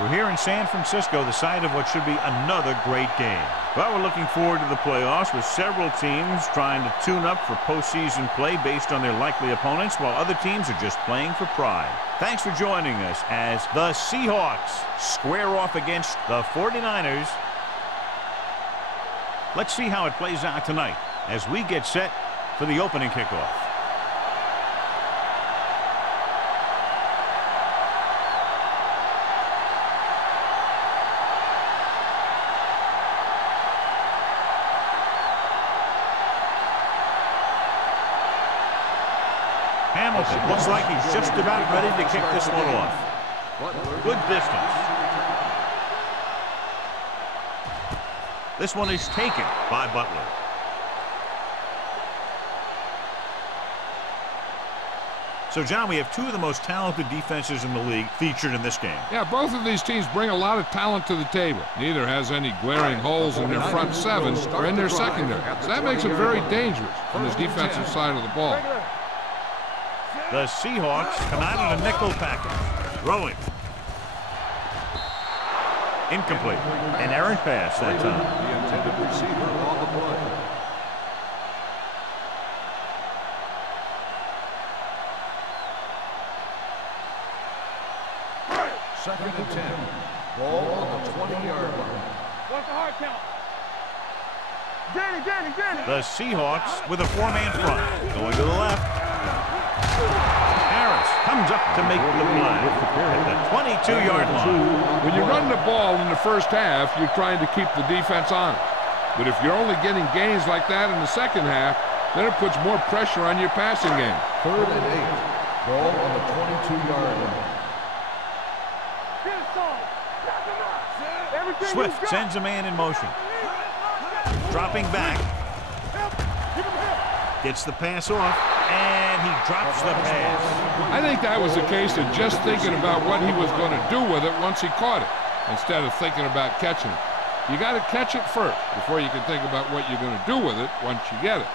We're here in San Francisco, the site of what should be another great game. Well, we're looking forward to the playoffs with several teams trying to tune up for postseason play based on their likely opponents, while other teams are just playing for pride. Thanks for joining us as the Seahawks square off against the 49ers. Let's see how it plays out tonight as we get set for the opening kickoff. Hamilton looks like he's just about ready to kick this one off. Good distance. This one is taken by Butler. So, John, we have two of the most talented defenses in the league featured in this game. Yeah, both of these teams bring a lot of talent to the table. Neither has any glaring holes in their front seven or in their secondary. So that makes it very dangerous on this defensive side of the ball. The Seahawks come out in a nickel package. Throwing. Incomplete. An errant pass that time. The intended receiver on the play. Second and 10. Ball on the 20-yard line. What's the hard count? The Seahawks with a four-man front. Going to the left. Harris comes up to make the play at the 22-yard line. When you run the ball in the first half, you're trying to keep the defense honest. But if you're only getting gains like that in the second half, then it puts more pressure on your passing game. Third and 8. Ball on the 22-yard line. Swift sends a man in motion. Dropping back. Gets the pass off, and he drops the pass. I think that was a case of just thinking about what he was going to do with it once he caught it, instead of thinking about catching it. You got to catch it first before you can think about what you're going to do with it once you get it.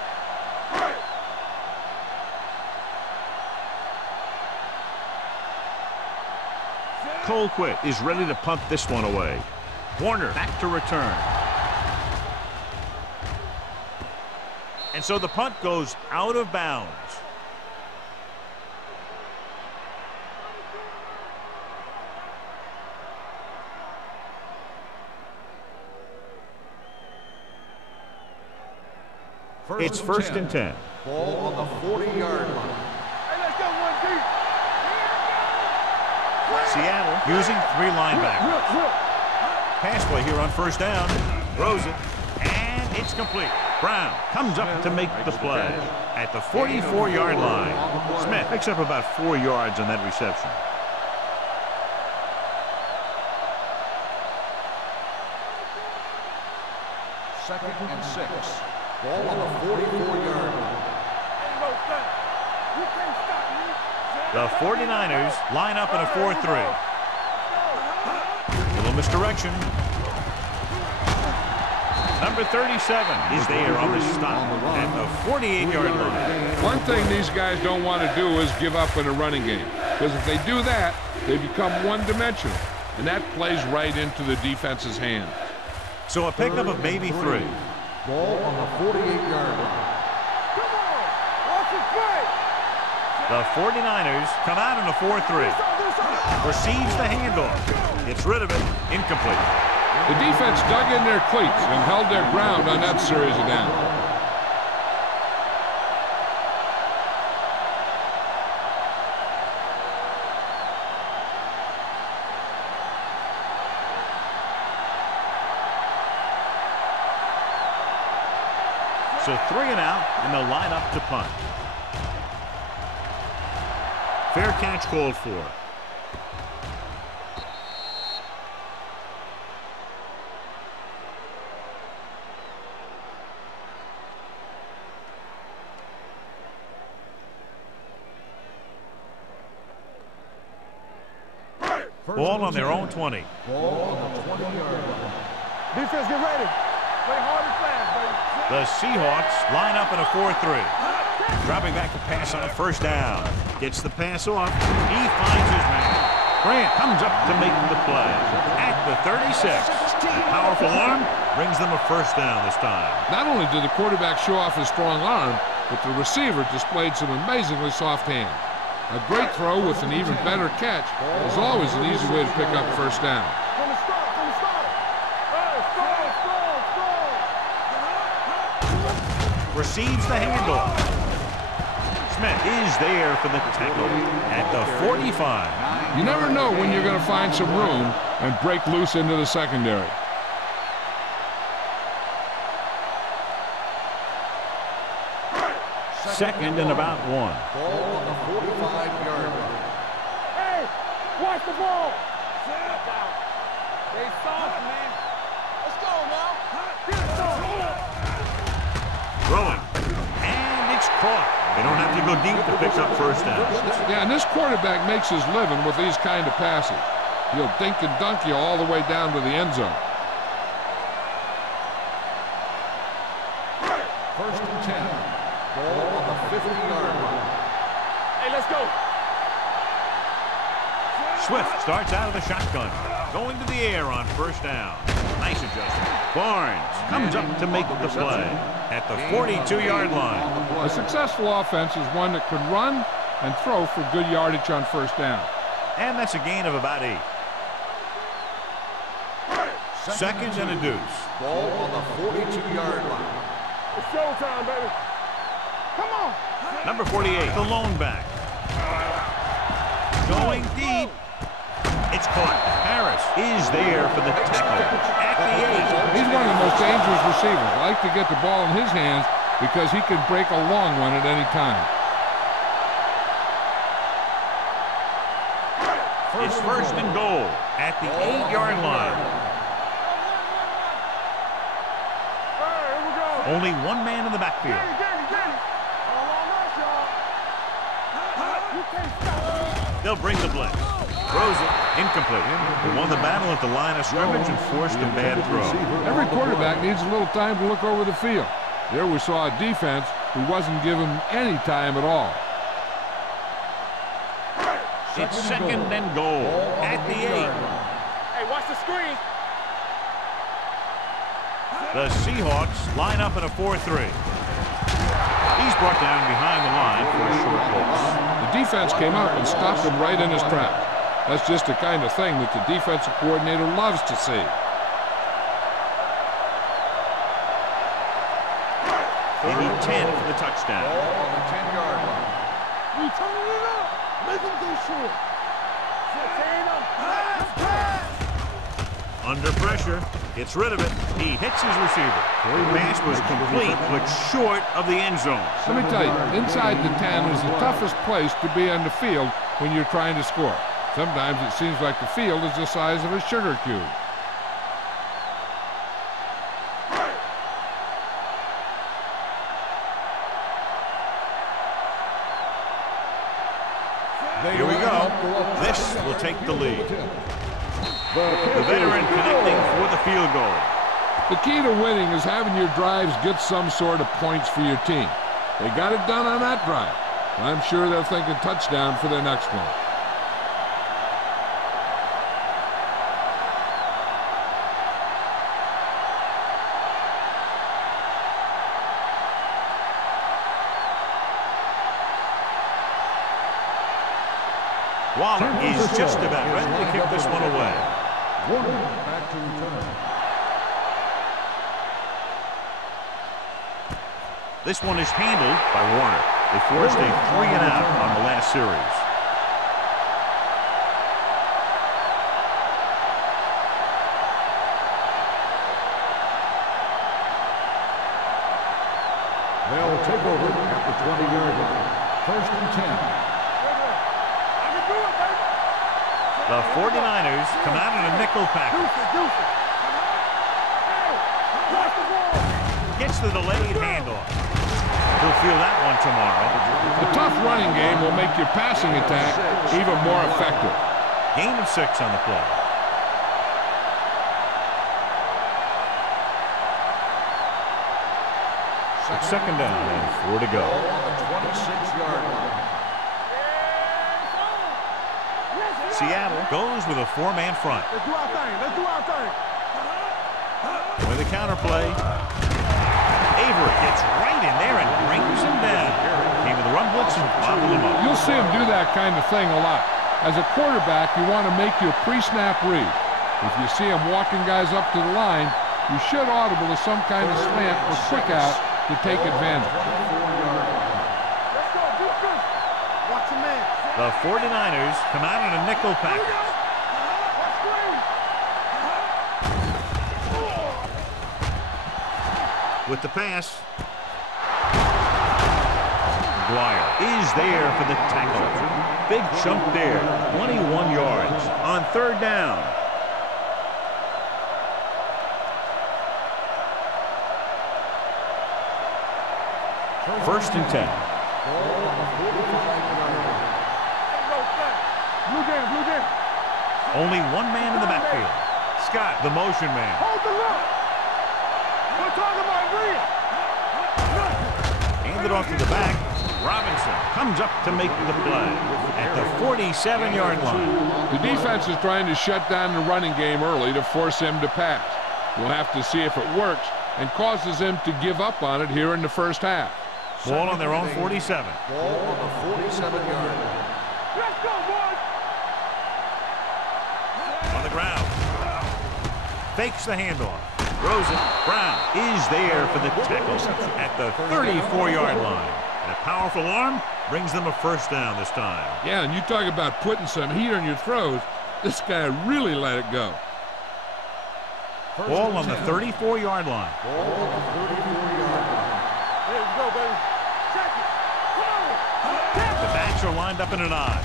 Colquitt is ready to punt this one away. Warner back to return. And so the punt goes out of bounds. It's first and 10. Ball on the 40-yard line. Hey, let's go one deep. Seattle using three linebackers. Pass play here on first down. Throws it, and it's complete. Brown comes up to make the play at the 44-yard line. Smith picks up about 4 yards on that reception. Second and 6. Ball on the 44-yard line. The 49ers line up in a 4-3. Little misdirection. Number 37 is there on the stop at the 48-yard line. One thing these guys don't want to do is give up in a running game, because if they do that, they become one-dimensional, and that plays right into the defense's hand. So a pickup of maybe 3. Ball on the 48-yard line. The 49ers come out in a 4-3. Receives the handoff. Gets rid of it. Incomplete. The defense dug in their cleats and held their ground on that series of downs. So 3 and out, and they'll line up to punt. Fair catch called for. Ball on their own 20. Ball on the 20-yard line. Defense, get ready. Play hard and fast, baby. The Seahawks line up in a 4-3. Dropping back to pass on a first down. Gets the pass off. He finds his man. Grant comes up to make the play at the 36. A powerful arm brings them a first down this time. Not only did the quarterback show off his strong arm, but the receiver displayed some amazingly soft hands. A great throw with an even better catch is always an easy way to pick up first down. Receives the handoff. Smith is there for the tackle at the 45. You never know when you're going to find some room and break loose into the secondary. Second and about 1. Ball on the 45-yard line. Hey, watch the ball. Stay soft, man. Let's go now. Throwing. And it's caught. They don't have to go deep to pick up first down. Yeah, and this quarterback makes his living with these kind of passes. He'll dink and dunk you all the way down to the end zone. First and 10. Ball on the 50-yard line. Hey, let's go. Swift starts out of the shotgun. Going to the air on first down. Nice adjustment. Barnes comes up to make the play at the 42-yard line. A successful offense is one that could run and throw for good yardage on first down. And that's a gain of about 8. Second and a deuce. Ball on the 42-yard line. It's showtime, baby. Come on. Number 48, the lone back. Going deep. It's caught. Harris is there for the tackle at the 8. He's one of the most dangerous receivers. Like to get the ball in his hands because he can break a long one at any time. It's first and goal at the 8-yard line. Hey, here we go. Only one man in the backfield. They'll bring the blitz. Throws it. Incomplete. They won the battle at the line of scrimmage and forced a bad throw. Every quarterback needs a little time to look over the field. There we saw a defense who wasn't given any time at all. It's second and goal at the 8. Hey, watch the screen. The Seahawks line up in a 4-3. He's brought down behind the line for a short loss. The defense came up and stopped him right in his tracks. That's just the kind of thing that the defensive coordinator loves to see. They need 10 for the touchdown. Ball on the 10-yard line. We turning it up. Make him go short. Under pressure, gets rid of it. He hits his receiver. The pass was complete, but short of the end zone. Let me tell you, inside the 10 is the toughest place to be on the field when you're trying to score. Sometimes it seems like the field is the size of a sugar cube. Here we go. This will take the lead. The veteran connecting for the field goal. The key to winning is having your drives get some sort of points for your team. They got it done on that drive. I'm sure they're thinking touchdown for their next one. Waller is just about ready to kick this one away. Back to return. This one is handled by Warner. They forced a 3-and-out on the last series. They'll take over at the 20-yard line. First and 10. The 49ers come out in a nickel package. Gets the delayed handoff. He'll feel that one tomorrow. A tough running game will make your passing attack even more effective. Gain of 6 on the play. It's second down and 4 to go. Ball on the 26-yard line. Seattle goes with a 4-man front. Let's do our thing. Let's do our thing. With a counterplay. Avery gets right in there and brings him down. Came with a run blitz and bobbled him up. You'll see him do that kind of thing a lot. As a quarterback, you want to make your pre-snap read. If you see him walking guys up to the line, you should audible to some kind of slant or quick out to take advantage. Let's go. Defense. Watch your man. The 49ers come out in a nickel package. Watch screen. With the pass. McGuire is there for the tackle. Big chunk there. 21 yards on 3rd down. First and 10. Blue game, blue game. Only one man in the backfield. Scott, the motion man. Hold the look. We're talking about real. Handed off to the back. Robinson comes up to make the play at the 47-yard line. The defense is trying to shut down the running game early to force him to pass. We'll have to see if it works and causes him to give up on it here in the first half. Ball on their own 47. Ball on the 47-yard line. Let's go, boys. On the ground. Fakes the handoff. Throws it. Brown is there for the tackle at the 34-yard line. And a powerful arm brings them a first down this time. Yeah, and you talk about putting some heat on your throws. This guy really let it go. Ball on the 34-yard line. Ball on the 34-yard line. Here we go, baby. Check it. Come on. The backs are lined up in an I.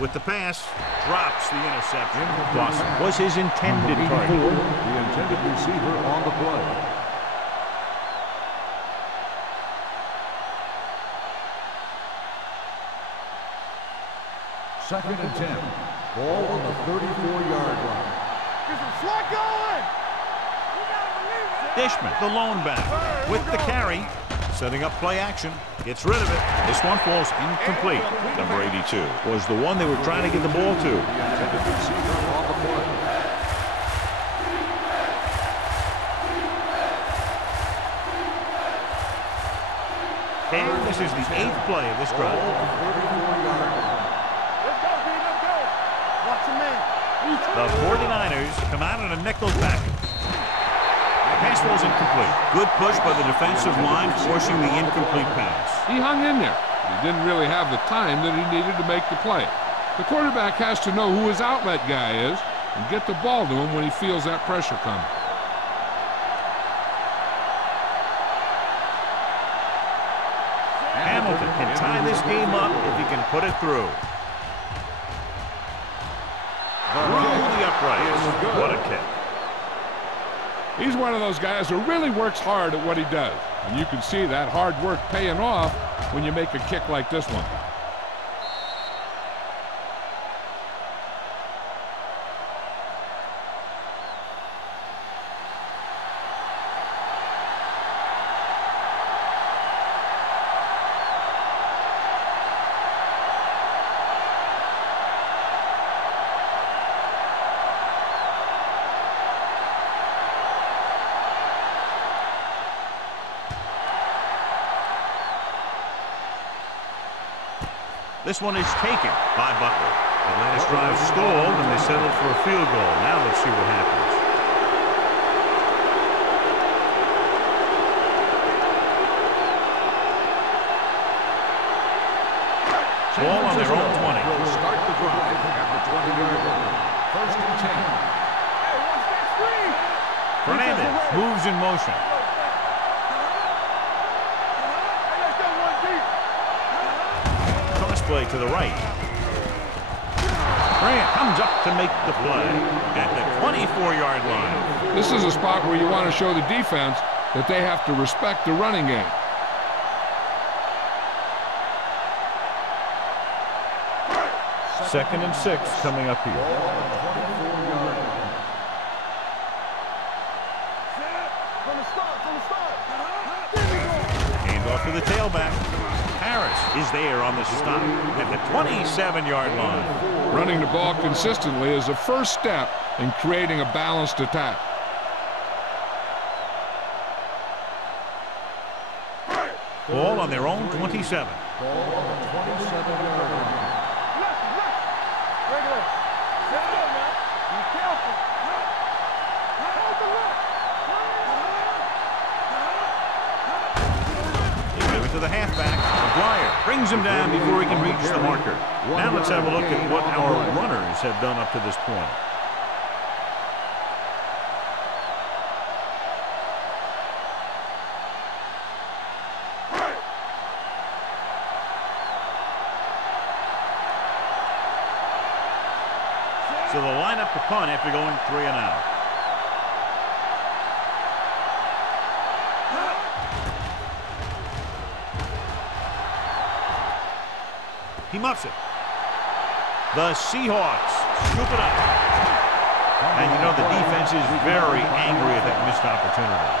With the pass, drops the interception. Dawson was his intended target. The intended receiver on the play. Second and 10. Ball on the 34-yard line. Get some slack going. Dishman, the lone back, with the carry. Setting up play action. Gets rid of it. This one falls incomplete. Number 82 was the one they were trying to get the ball to. The intended receiver on the play. And this is the 8th play of this drive. Let's go, B. Let's go. Watch your man. The 49ers come out in a nickel package. Pass was incomplete. Good push by the defensive line, forcing the incomplete pass. He hung in there. He didn't really have the time that he needed to make the play. The quarterback has to know who his outlet guy is and get the ball to him when he feels that pressure coming. Hamilton can tie this game up if he can put it through. Through the uprights. What a kick. He's one of those guys who really works hard at what he does. And you can see that hard work paying off when you make a kick like this one. This one is taken by Butler. Atlanta's drive stalled, and they settled for a field goal. Now let's see what happens. Ball on their own 20. Will start the drive at the 20-yard line. First and 10. Hey, watch that screen. Fernandez moves in motion. Hey, let's go one deep. Play to the right. Grant comes up to make the play at the 24-yard line. This is a spot where you want to show the defense that they have to respect the running game. Second and 6 coming up here. From the start. Hand off to the tailback. Harris is there on the stop at the 27-yard line. Running the ball consistently is a first step in creating a balanced attack. Ball on their own 27. Ball on the 27-yard line. Regular. Let's go, man. Be careful. Hold the left. They give it to the halfback. McGuire brings him down before he can reach the marker. Now let's have a look at what our runners have done up to this point. So they'll line up the punt after going 3 and out. He muffs it. The Seahawks scoop it up. And you know the defense is very angry at that missed opportunity.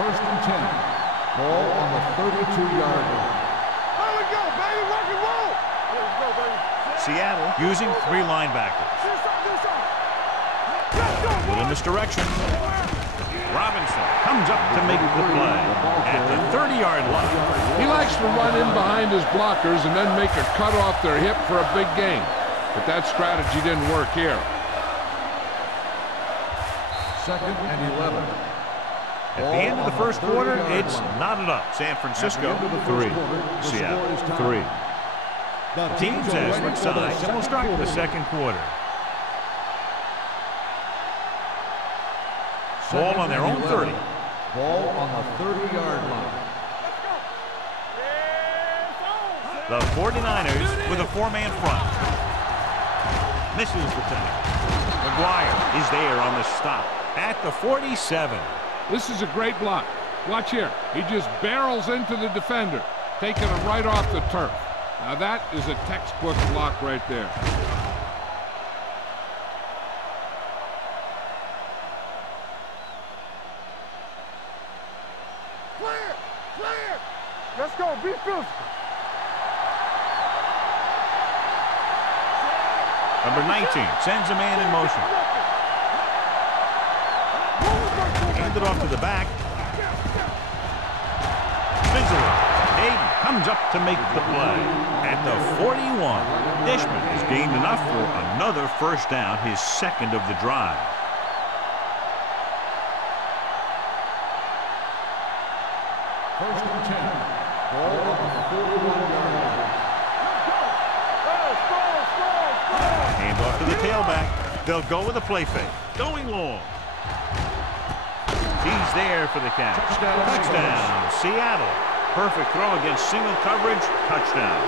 First and 10. Ball on the 32-yard line. There we go, baby. Rock and roll. Let's go, baby. Seattle using 3 linebackers. Let's go, Little misdirection. Robinson comes up to make the play at the 30-yard line. He likes to run in behind his blockers and then make a cut off their hip for a big gain. But that strategy didn't work here. Second and 11. At the end of the first quarter, it's knotted up. San Francisco 3, Seattle 3. The teams have switched sides, and we'll start the second quarter. Ball on their own 30. Ball on the 30-yard line. The 49ers with a 4-man front. Misses the tackle. McGuire is there on the stop at the 47. This is a great block. Watch here. He just barrels into the defender, taking him right off the turf. Now that is a textbook block right there. Clear. Clear. Let's go. Be physical. Number 19 sends a man in motion. Handed off to the back. Fizzler. Hayden comes up to make the play at the 41. Dishman has gained enough for another first down, his second of the drive. First and 10. Ball on the 41-yard line. Hand off to the tailback. They'll go with a play fake. Going long. He's there for the catch. Touchdown, Seattle. Perfect throw against single coverage. Touchdown.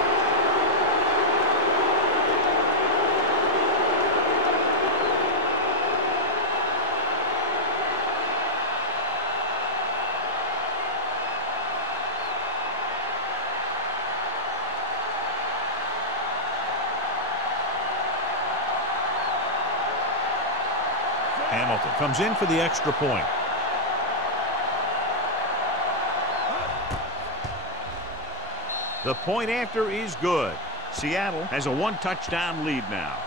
Hamilton comes in for the extra point. The point after is good. Seattle has a 1-touchdown lead now.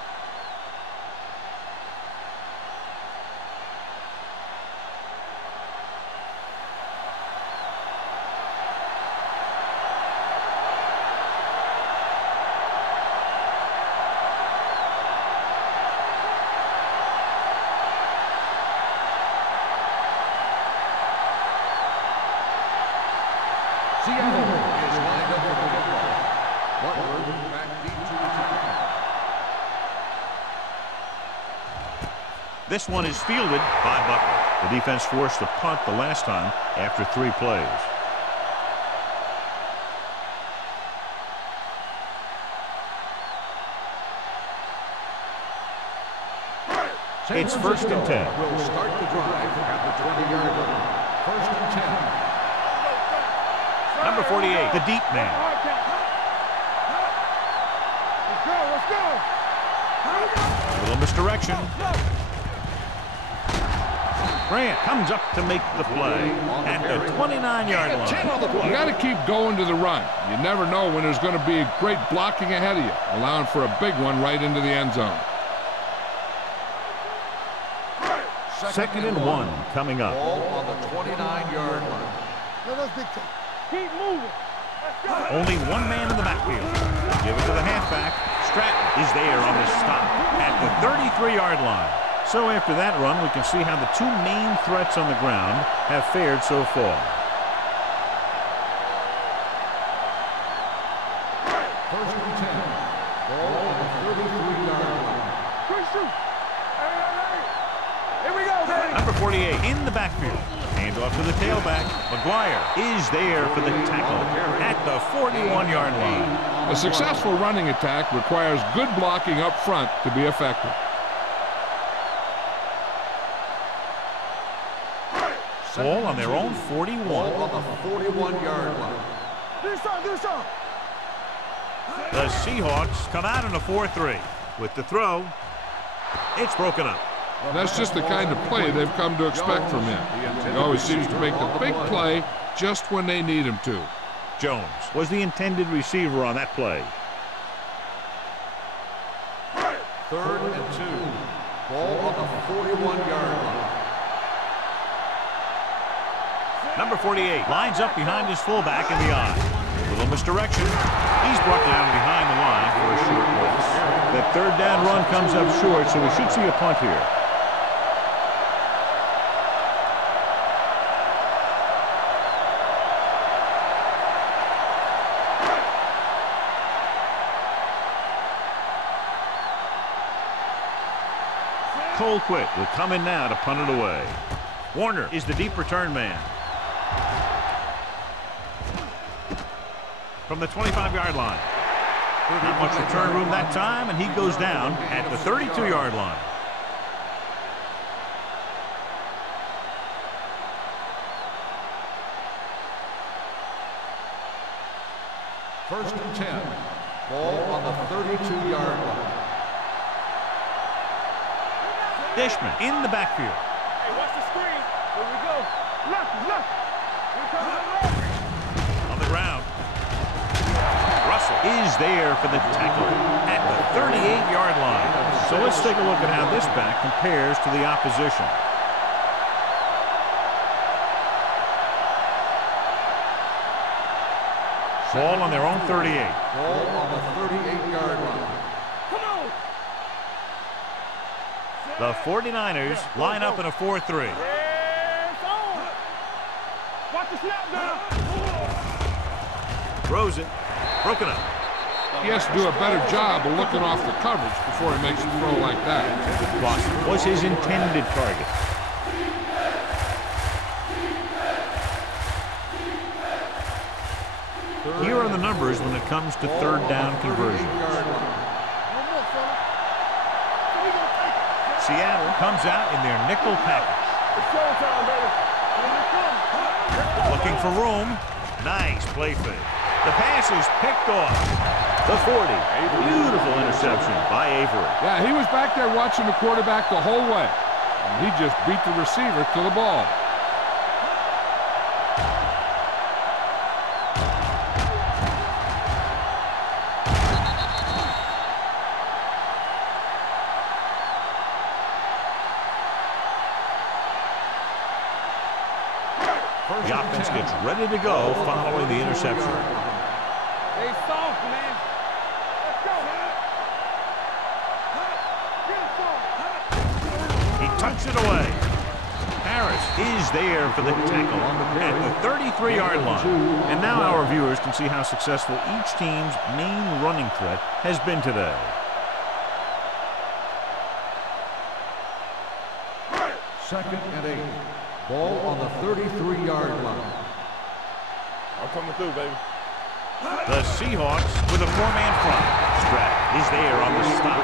Seattle is lined up for the football. Butler back deep to return. This one is fielded by Butler. The defense forced a punt the last time after 3 plays. It's first and 10. Will start the drive at the 20-yard line. First and 10. Number 48, the deep man. Let's go. Let's go. A little misdirection. Grant comes up to make the play at the 29-yard line. You got to keep going to the run. You never know when there's going to be a great blocking ahead of you, allowing for a big one right into the end zone. 2nd and 1 coming up. Ball on the 29-yard line. Keep moving. Only one man in the backfield. Give it to the halfback. Stratton is there on the stop at the 33-yard line. So after that run, we can see how the two main threats on the ground have fared so far. First and 10. Ball on the 33-yard line. Quick shoot. Here we go, baby. Number 48 in the backfield. Hand off to the tailback. McGuire is there for the tackle at the 41-yard line. A successful running attack requires good blocking up front to be effective. Ball on their own 41. Ball on the 41-yard line. Do something. The Seahawks come out in a 4-3. With the throw, it's broken up. That's just the kind of play they've come to expect from him. He always seems to make the big play just when they need him to. Jones was the intended receiver on that play. 3rd and 2. Ball on the 41-yard line. Number 48 lines up behind his fullback in the eye. Little misdirection. He's brought down behind the line for a short loss. That 3rd down run comes up short, so we should see a punt here. Colquitt will come in now to punt it away. Warner is the deep return man. From the 25-yard line. Not much return room that time, and he goes down at the 32-yard line. First and 10. Ball on the 32-yard line. Dishman in the backfield. Hey, watch the screen. Here we go. Look. Here comes the left. On the ground. Russell is there for the tackle at the 38-yard line. So let's take a look at how this back compares to the opposition. Ball on their own 38. Ball on the 38-yard line. Come on. The 49ers line up in a 4-3. It's on. Watch the snap down. Throws it. Broken up. He has to do a better job of looking off the coverage before he makes a throw like that. Boston was his intended target. Here are the numbers when it comes to 3rd down conversions. Seattle comes out in their nickel package. It's showtime, baby. Looking for room. Nice play fake. The pass is picked off. The 40. A beautiful interception by Avery. Yeah, he was back there watching the quarterback the whole way. And he just beat the receiver to the ball. The offense gets ready to go following the interception. Stay soft, man. Let's go. He tucks it away. Harris is there for the tackle at the 33-yard line. And now our viewers can see how successful each team's main running threat has been today. Second and 8. Ball on the 33-yard line. I'm coming through, baby. The Seahawks with a 4-man front. Stratton is there on the stop.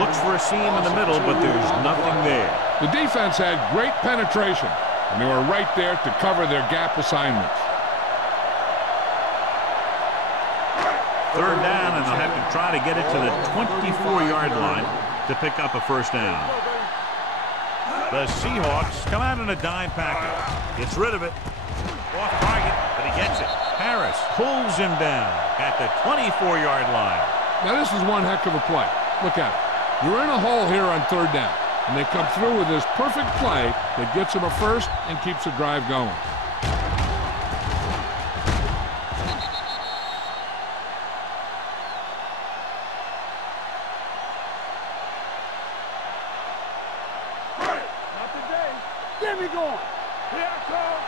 Looks for a seam in the middle, but there's nothing there. The defense had great penetration, and they were right there to cover their gap assignments. 3rd down, and they'll have to try to get it to the 24-yard line. to pick up a first down. The Seahawks come out in a dime package. Gets rid of it. Off target, but he gets it. Harris pulls him down at the 24-yard line. Now this is one heck of a play. Look at it. You're in a hole here on third down, and they come through with this perfect play that gets them a first and keeps the drive going. Not today. Get me going. Here I come.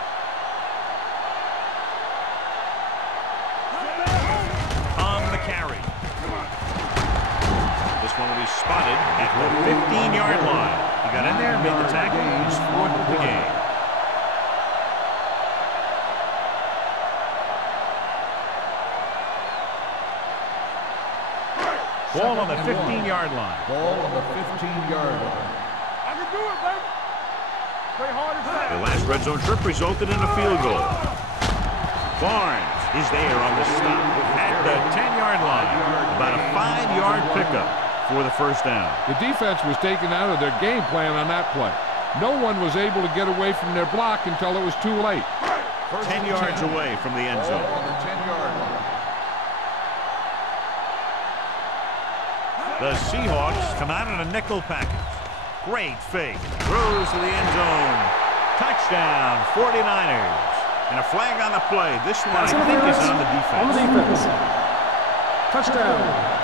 On the carry. This one will be spotted at the 15-yard line. He got in there and made the tackle. He's fourth of the game. Ball on the 15-yard line. Ball on the 15-yard line. I can do it, baby. Play hard as that. The last red zone trip resulted in a field goal. Barnes is there on the stop at the 10-yard line. About a 5-yard pickup for the first down. The defense was taken out of their game plan on that play. No one was able to get away from their block until it was too late. 10 yards away from the end zone. Ball on the 10-yard line. The Seahawks come out in a nickel package. Great fake. Throws to the end zone. Touchdown, 49ers. And a flag on the play. This one, I think, is on the defense. On the defense. Touchdown.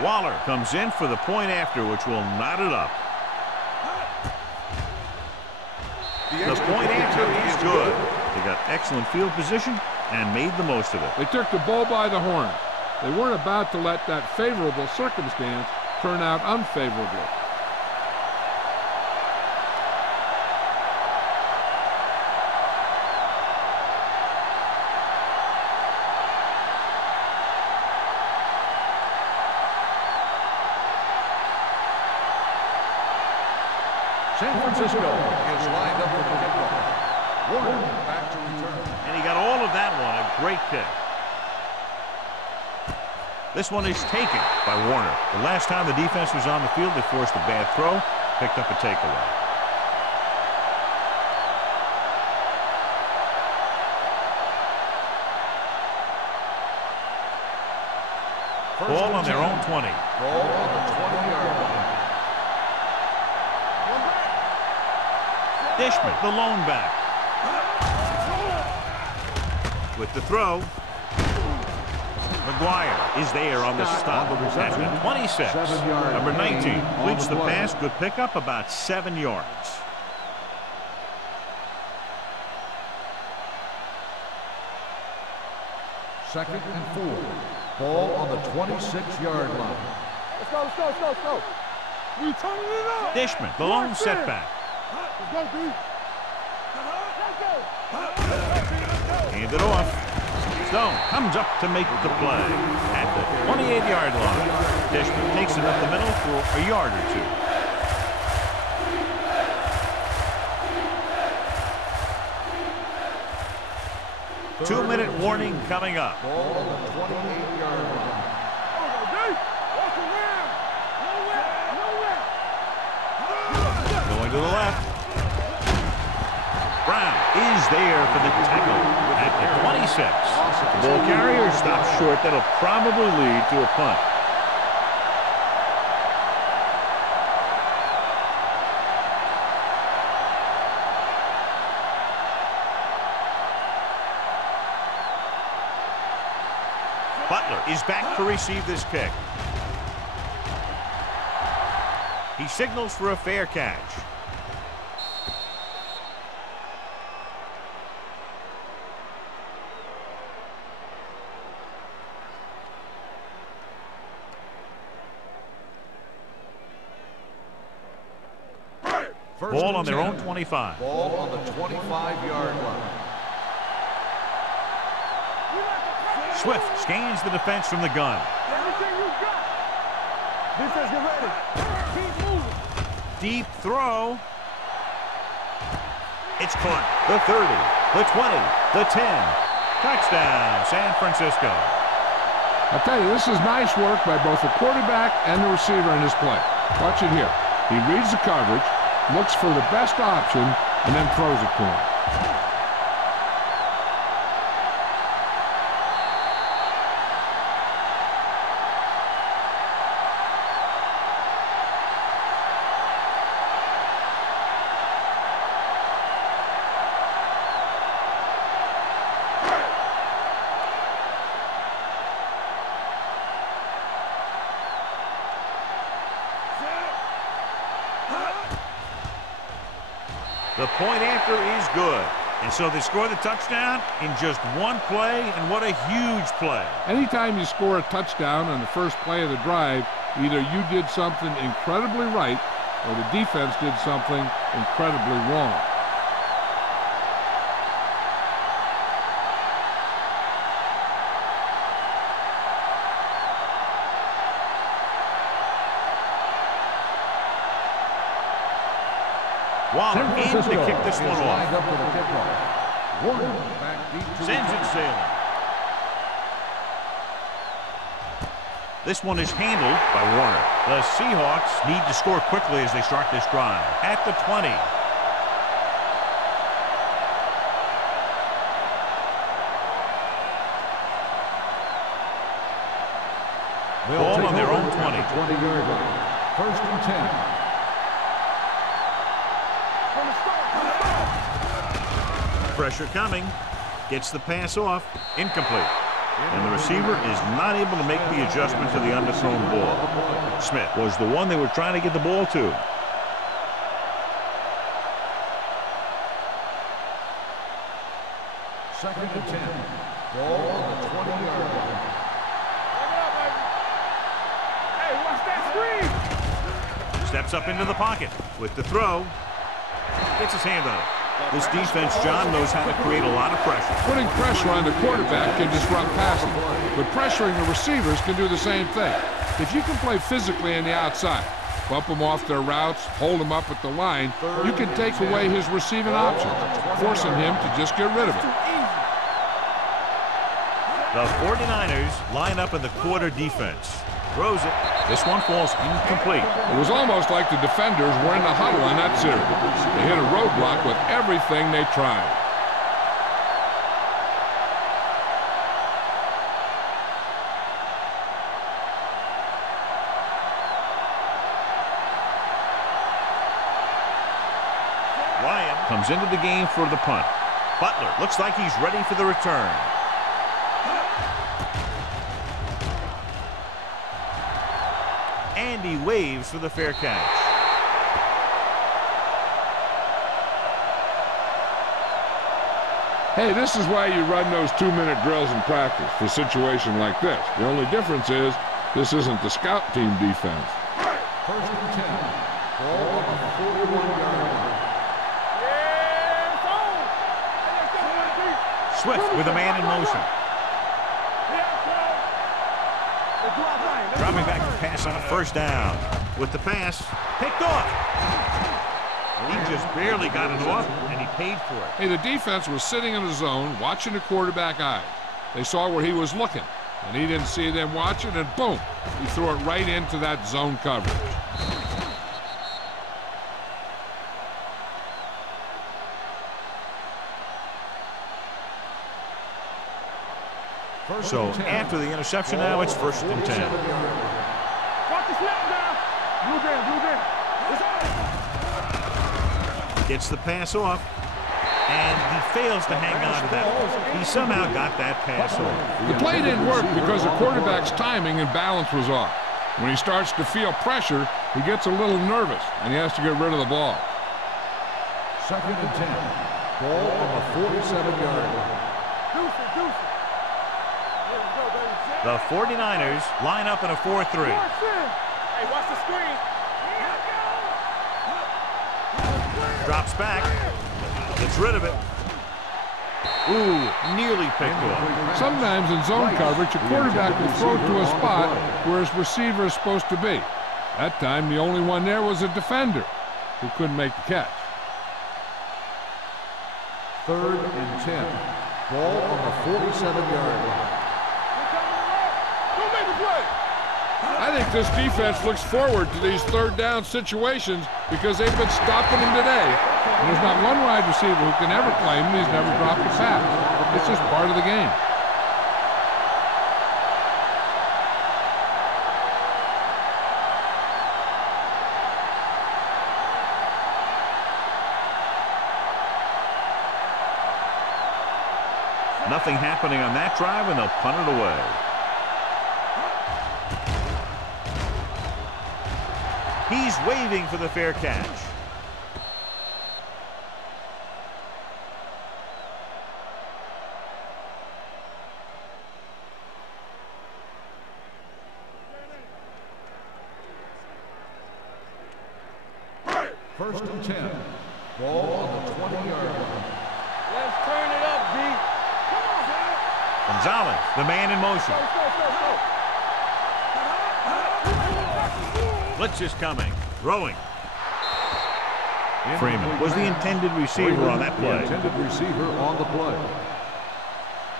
Waller comes in for the point after, which will knot it up. The point after is good. They got excellent field position and made the most of it. They took the bull by the horn. They weren't about to let that favorable circumstance turn out unfavorably. San Francisco is lined up for the kickoff. Warner back to return. And he got all of that one. A great kick. This one is taken by Warner. The last time the defense was on the field, they forced a bad throw, picked up a takeaway. Ball on their own 20. Ball on the 20-yard line. Dishman, the lone back. With the throw. McGuire is there on the stop at the 26. Number 19 completes the pass. Good pickup, about 7 yards. Second and 4. Ball on the 26-yard line. Let's go, let's go, let's go, let's go. We turning it up. Dishman, the lone setback. Let's go, dude. Hand it off. Stone comes up to make the play at the 28-yard line. Dishman takes it up the middle for a yard or two. Two-minute warning coming up. Ball on the 28-yard line. Going to the left. Brown is there for the tackle at the 26. The ball carrier stops short. That'll probably lead to a punt. Butler is back to receive this kick. He signals for a fair catch. Ball on their own 25. Ball on the 25-yard line. Swift scans the defense from the gun. Everything you got. Defense, get ready. Keep moving. Deep throw. It's caught. The 30, the 20, the 10. Touchdown, San Francisco. I'll tell you, this is nice work by both the quarterback and the receiver in this play. Watch it here. He reads the coverage, looks for the best option, and then throws it to him. The point after is good. And so they score the touchdown in just one play, and what a huge play. Anytime you score a touchdown on the first play of the drive, either you did something incredibly right or the defense did something incredibly wrong. Waller in to kick this one Lined off. up for the kickoff. Warner back deep to Sends it sailing. This one is handled by Warner. The Seahawks need to score quickly as they start this drive. At the 20. Ball on their own 20. 20-yard line. First and 10. Pressure coming. Gets the pass off. Incomplete. And the receiver is not able to make the adjustment to the underthrown ball. Smith was the one they were trying to get the ball to. Second and 10. Ball on the 20-yard line. Hey, watch that screen. Steps up into the pocket with the throw. Gets his hand on it. This defense, John, knows how to create a lot of pressure. Putting pressure on the quarterback can disrupt passing, but pressuring the receivers can do the same thing. If you can play physically on the outside, bump them off their routes, hold them up at the line, you can take away his receiving options, forcing him to just get rid of it. The 49ers line up in the quarter defense. Throws it. This one falls incomplete. It was almost like the defenders were in the huddle on that series. They hit a roadblock with everything they tried. Ryan comes into the game for the punt. Butler looks like he's ready for the return. And he waves for the fair catch. Hey, this is why you run those 2-minute drills in practice for a situation like this. The only difference is this isn't the scout team defense. First and 10. Ball on the 41-yard line. Yeah, it's on. Hey, let's go, Mikey. Swift with a man in motion. Dropping back to pass on a first down. With the pass, picked off. He just barely got it off, and he paid for it. Hey, the defense was sitting in the zone, watching the quarterback eye. They saw where he was looking, and he didn't see them watching, and boom, he threw it right into that zone coverage. So after the interception now, it's first and 10. Watch the snap now. Blue game. It's on. Gets the pass off, and he fails to hang on to that. He somehow got that pass off. The play didn't work because the quarterback's timing and balance was off. When he starts to feel pressure, he gets a little nervous, and he has to get rid of the ball. Second and 10. Ball on the 47-yard line. Deuce. The 49ers line up in a 4-3. Hey, watch the screen. Drops back. Gets rid of it. Ooh, nearly picked off. Sometimes in zone coverage, a quarterback will throw to a spot where his receiver is supposed to be. That time, the only one there was a defender who couldn't make the catch. 3rd and 10. Ball on the 47-yard line. Don't make a play. I think this defense looks forward to these third down situations because they've been stopping them today. And there's not one wide receiver who can ever claim he's never dropped a pass. It's just part of the game. Nothing happening on that drive, and they'll punt it away. He's waving for the fair catch. First and 10. Ball on the 20-yard line. Let's turn it up, D. Gonzalez, the man in motion. Blitz is coming. Throwing. Freeman was the intended receiver on that play. The intended receiver on the play.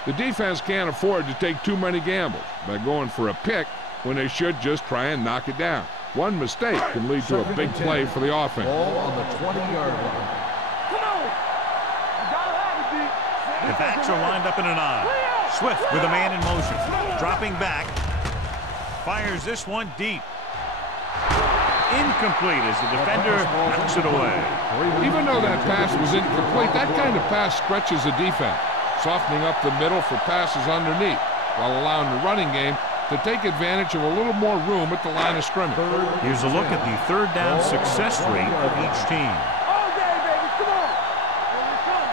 The defense can't afford to take too many gambles by going for a pick when they should just try and knock it down. One mistake can lead to a big play for the offense. Ball on the 20-yard line. Come on. You gotta have it, D. The backs are lined up in an I. Swift with a man in motion. Dropping back. Fires this one deep. Incomplete as the defender knocks it away. Even though that pass was incomplete, that kind of pass stretches the defense, softening up the middle for passes underneath, while allowing the running game to take advantage of a little more room at the line of scrimmage. Here's a look at the third down success rate of each team. All day, baby. Come on. Here we come.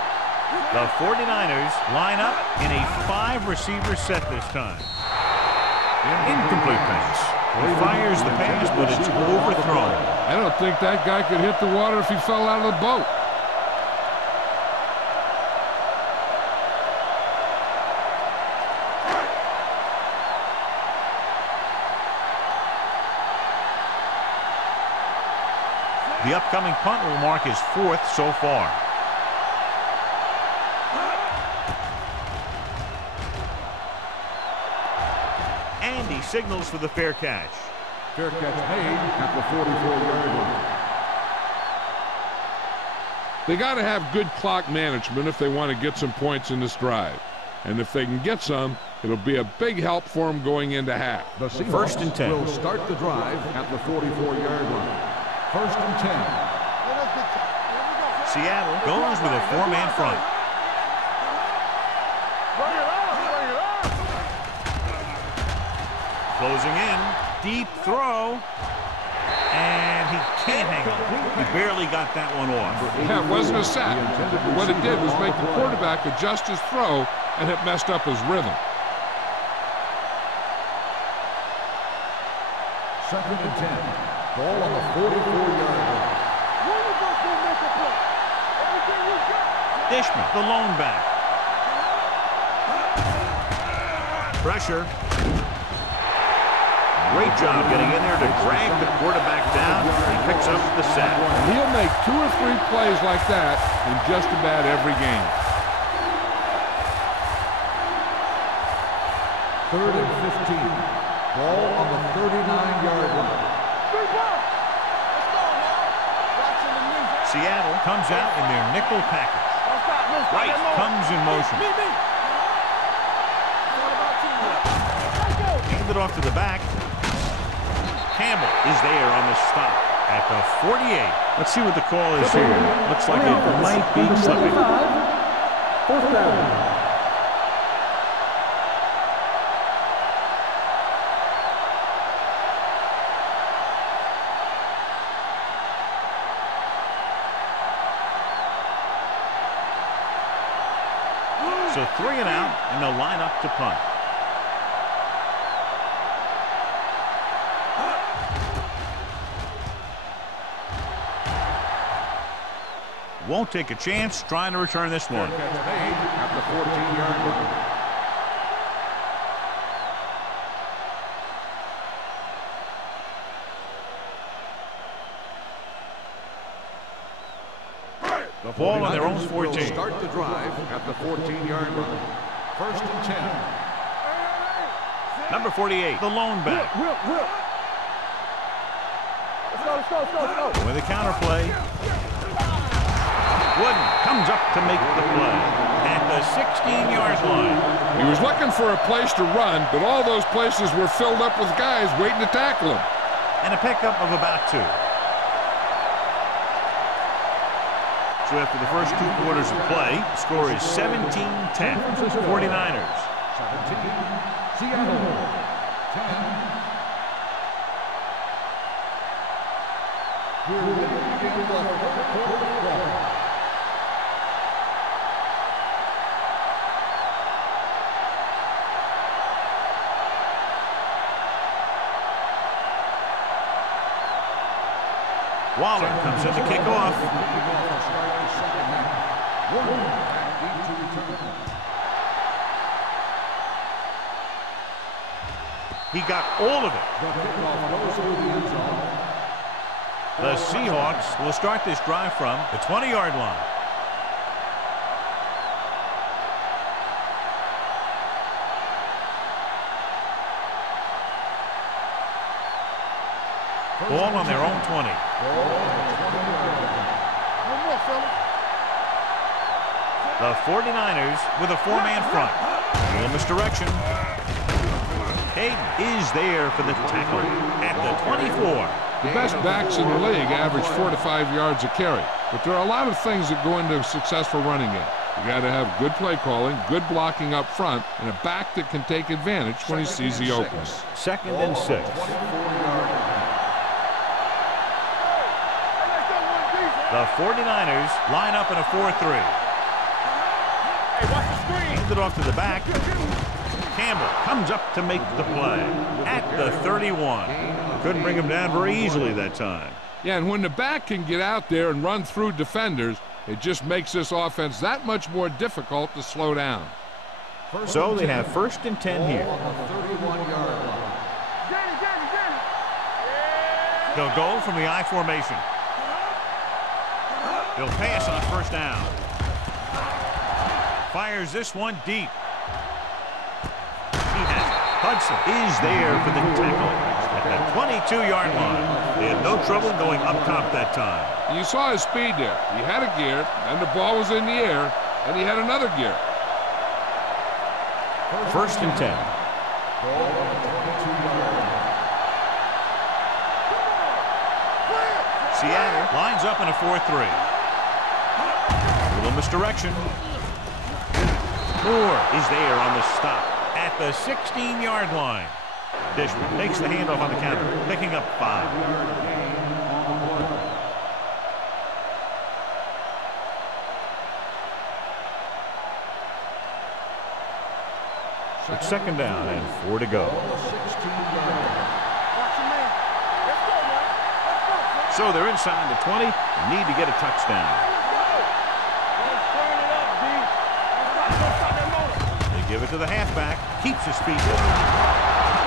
The 49ers line up in a 5-receiver set this time. Incomplete pass. He fires the pass, but it's overthrown. I don't think that guy could hit the water if he fell out of the boat. The upcoming punt will mark his 4th so far. And he signals for the fair catch. Fair catch made at the 44-yard line. They got to have good clock management if they want to get some points in this drive. And if they can get some, it'll be a big help for them going into half. The Seahawks First and 10. will start the drive at the 44-yard line. First and 10. Seattle goes with a 4-man front. Bring it on. Bring it on. Closing in. Deep throw. And he can't hang on. He barely got that one off. Yeah, it wasn't a sack. What it did was make the quarterback adjust his throw, and it messed up his rhythm. Second and 10. Ball on the 44-yard line. One of us will make a play. Everything you got. Dishman, the lone back. Pressure. Great job getting in there to drag the quarterback down. He picks up the sack. He'll make 2 or 3 plays like that in just about every game. Third and 15. Ball on the 39-yard line. Big ball. Let's go now. Watching the music. Seattle comes out in their nickel package. Don't stop. Let's Right get more. comes in motion. Me. What about teamwork? Let's go. Hand it off to the back. Campbell is there on the stop at the 48. Let's see what the call is here. Looks like it might be slipping. 4th down. So 3 and out, and they'll line up to punt. won't take a chance trying to return this one. Catch made at the 14-yard line. The ball on their own 14. Start the drive at the 14-yard line. 1st and 10. Number 48, the lone back. Let's go. With a counter play. Wooden comes up to make the play at the 16-yard line. He was looking for a place to run, but all those places were filled up with guys waiting to tackle him. And a pickup of about 2. So after the first 2 quarters of play, the score is 17-10. 49ers. 17. Seattle. 10. We're winning in the fourth quarter. Waller comes in to kick off. He got all of it. The Seahawks will start this drive from the 20-yard line. Ball on their own 20. The 49ers with a 4-man front. A little misdirection. Hayden is there for the tackle at the 24. The best backs in the league average 4 to 5 yards a carry. But there are a lot of things that go into a successful running game. You got to have good play calling, good blocking up front, and a back that can take advantage when he sees the opening. 2nd and 6. The 49ers line up in a 4-3. Hey, watch the screen. Hand it off to the back. Campbell comes up to make the play at the 31. Couldn't bring him down very easily that time. Yeah, and when the back can get out there and run through defenders, it just makes this offense that much more difficult to slow down. So they have 1st and 10 here. They'll go from the I formation. He'll pass on 1st down. Fires this one deep. He has it. Hudson is there for the tackle at the 22-yard line. They had no trouble going up top that time. You saw his speed there. He had a gear, and the ball was in the air, and he had another gear. 1st and 10. Seattle lines up in a 4-3. A little misdirection. Moore is there on the stop at the 16-yard line. Dishman takes the handoff on the counter, picking up 5. It's 2nd down and 4 to go. So they're inside the 20, need to get a touchdown. They give it to the halfback, keeps his feet.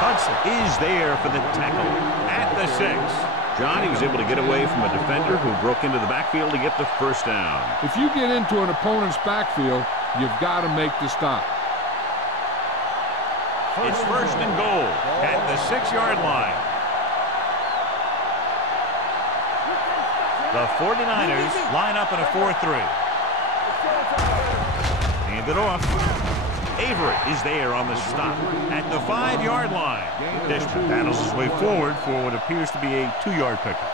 Hudson is there for the tackle at the 6. John, he was able to get away from a defender who broke into the backfield to get the 1st down. If you get into an opponent's backfield, you've got to make the stop. It's 1st and goal at the 6-yard line. The 49ers line up in a 4-3. Hand it off. Avery is there on the stop at the 5-yard line. Dishman battles his way forward for what appears to be a 2-yard pickup.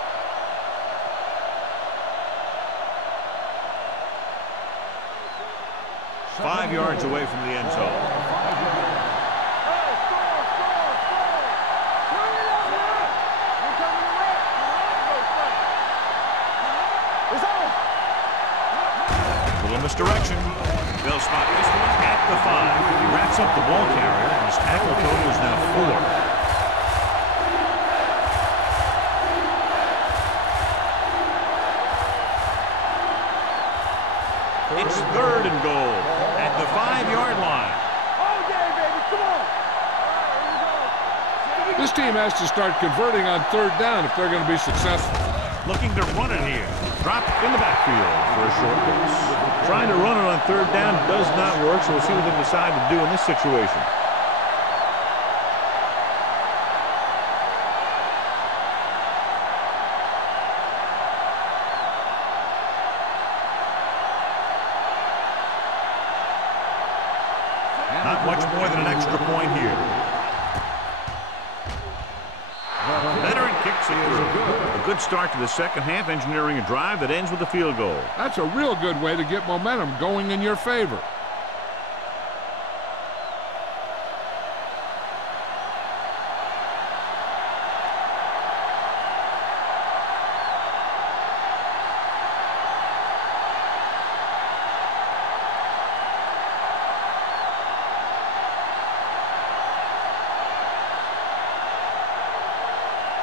Five yards away from the end zone. Misdirection. They'll spot this one at the 5. He wraps up the ball carrier, and his tackle total is now 4. It's 3rd and goal at the 5-yard line. All day, baby. Come on. This team has to start converting on 3rd down if they're going to be successful. Looking to run it here. Drop in the backfield for a short pass. Trying to run it on 3rd down does not work, so we'll see what they decide to do in this situation. Not much more than an extra point here. Veteran kicks it through. A good start to the second half, engineering a drive that ends with a field goal. That's a real good way to get momentum going in your favor.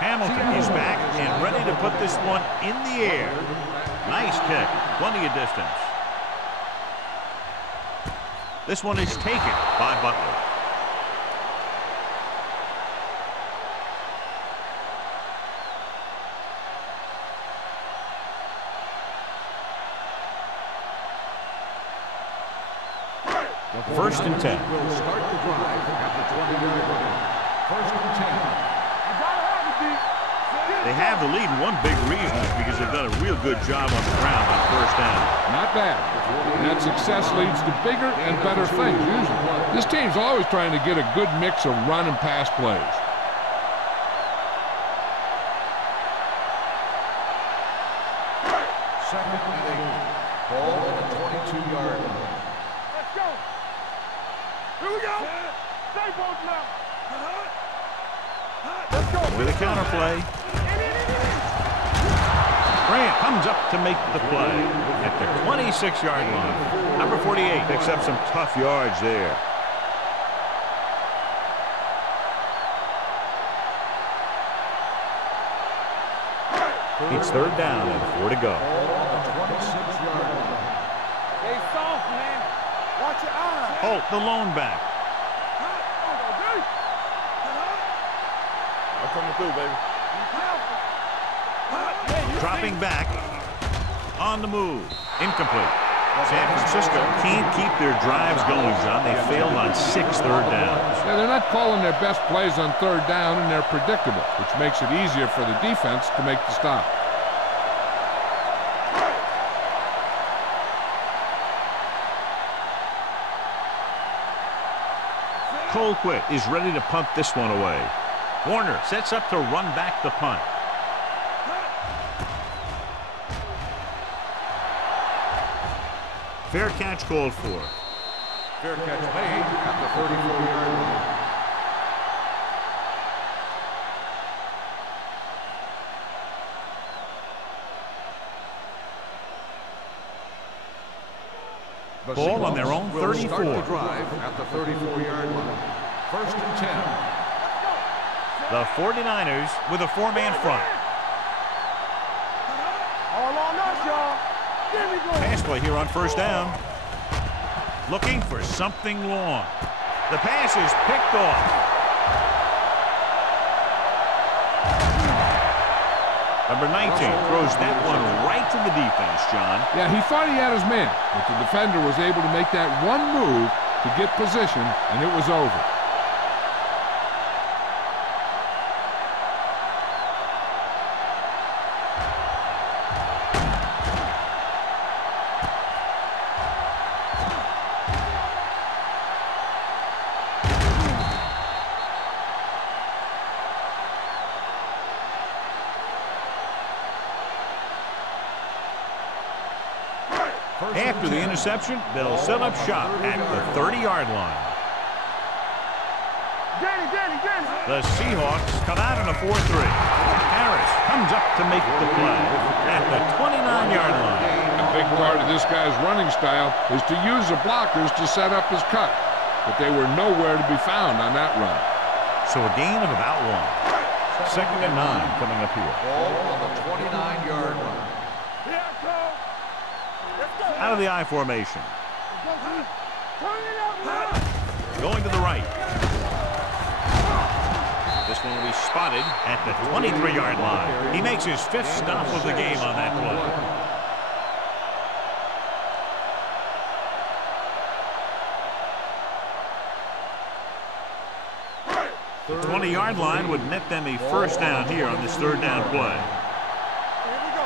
Hamilton is back and ready to put this one in the air. Nice kick. Plenty of distance. This one is taken by Butler. First and 10. Will start the drive at the 20-yard line. 1st and 10. They have the lead, and one big reason is because they've done a real good job on the ground on 1st down. Not bad. That success leads to bigger and better things, usually. This team's always trying to get a good mix of run and pass plays. Second and 8. Ball on the 22-yard line. Let's go. Here we go. Stay both now. Let's go. With a counterplay. Grant comes up to make the play at the 26-yard line. Number 48 picks up some tough yards there. It's 3rd down and 4 to go. Stay soft, man. Watch your eyes. Holt, the lone back. I'm coming through, baby. Dropping back. On the move. Incomplete. San Francisco can't keep their drives going, John. They failed on 6 third downs. Yeah, they're not calling their best plays on 3rd down, and they're predictable, which makes it easier for the defense to make the stop. Colquitt is ready to punt this one away. Warner sets up to run back the punt. Fair catch called for. Fair catch made at the 34-yard line. The Ball on their own will 34. Start the drive at the 34-yard line. 1st and 10. The 49ers with a 4-man front. All on us, y'all. There we go. Pass play here on 1st down. Looking for something long. The pass is picked off. Number 19 throws that one right to the defense, John. Yeah, he thought he had his man, but the defender was able to make that one move to get position, and it was over. After the interception, they'll set up shop at the 30-yard line. Danny. The Seahawks come out in a 4-3. Harris comes up to make the play at the 29-yard line. A big part of this guy's running style is to use the blockers to set up his cut, but they were nowhere to be found on that run. So a gain of about 1. 2nd and 9 coming up here. Ball on the 29-yard line. Here I come. Let's go. Out of the I formation. Turn it up, man. Going to the right. This one will be spotted at the 23-yard line. He makes his 5th stop of the game on that play. The 20-yard line would net them a first down here on this 3rd down play. Here we go.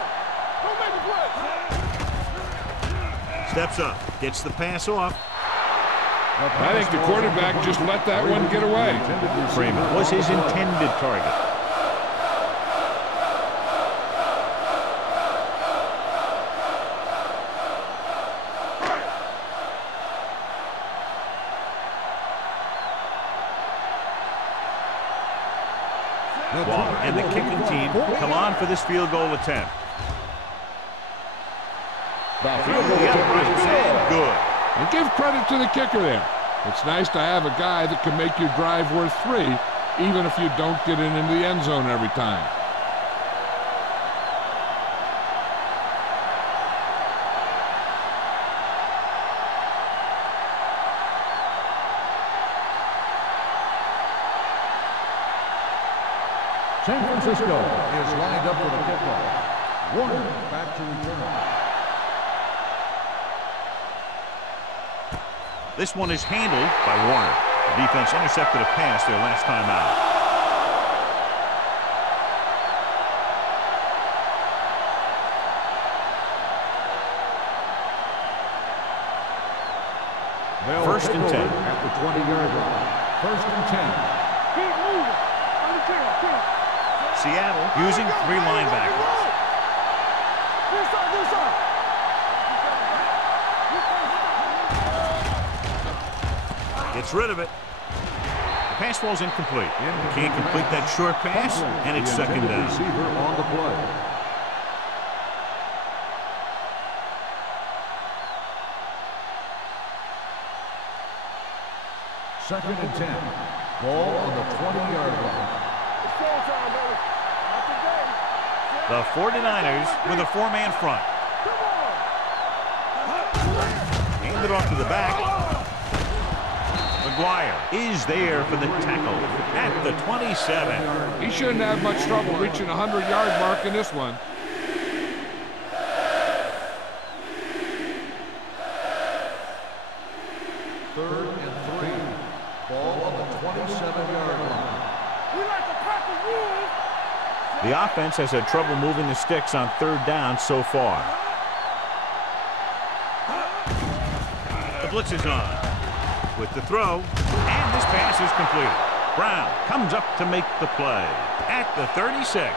Don't make a play. Steps up, gets the pass off. I think the quarterback just let that one get away. Freeman was his intended target. Waller and the kicking team come on for this field goal attempt. The uprights and good. And give credit to the kicker there. It's nice to have a guy that can make your drive worth 3, even if you don't get it into the end zone every time. San Francisco is lined up for the kickoff. Warner back to return. This one is handled by Warner. The defense intercepted a pass their last time out. First and 10. At the 20-yard line. First and 10. Keep moving. On the 10. Seattle using 3 linebackers. This side, this side. Gets rid of it. The pass falls incomplete. Can't complete that short pass, and it's 2nd down. Receiver on the play. Second and 10. Ball on the 20-yard line. It's full time, baby. Not today. The 49ers with a 4-man front. Come on. Hand it off to the back. McGuire is there for the tackle at the 27. He shouldn't have much trouble reaching the 100-yard mark in this one. Third and 3. Ball on the 27-yard line. We like to practice rules. The offense has had trouble moving the sticks on 3rd down so far. The blitz is on. With the throw, and this pass is completed. Brown comes up to make the play at the 36.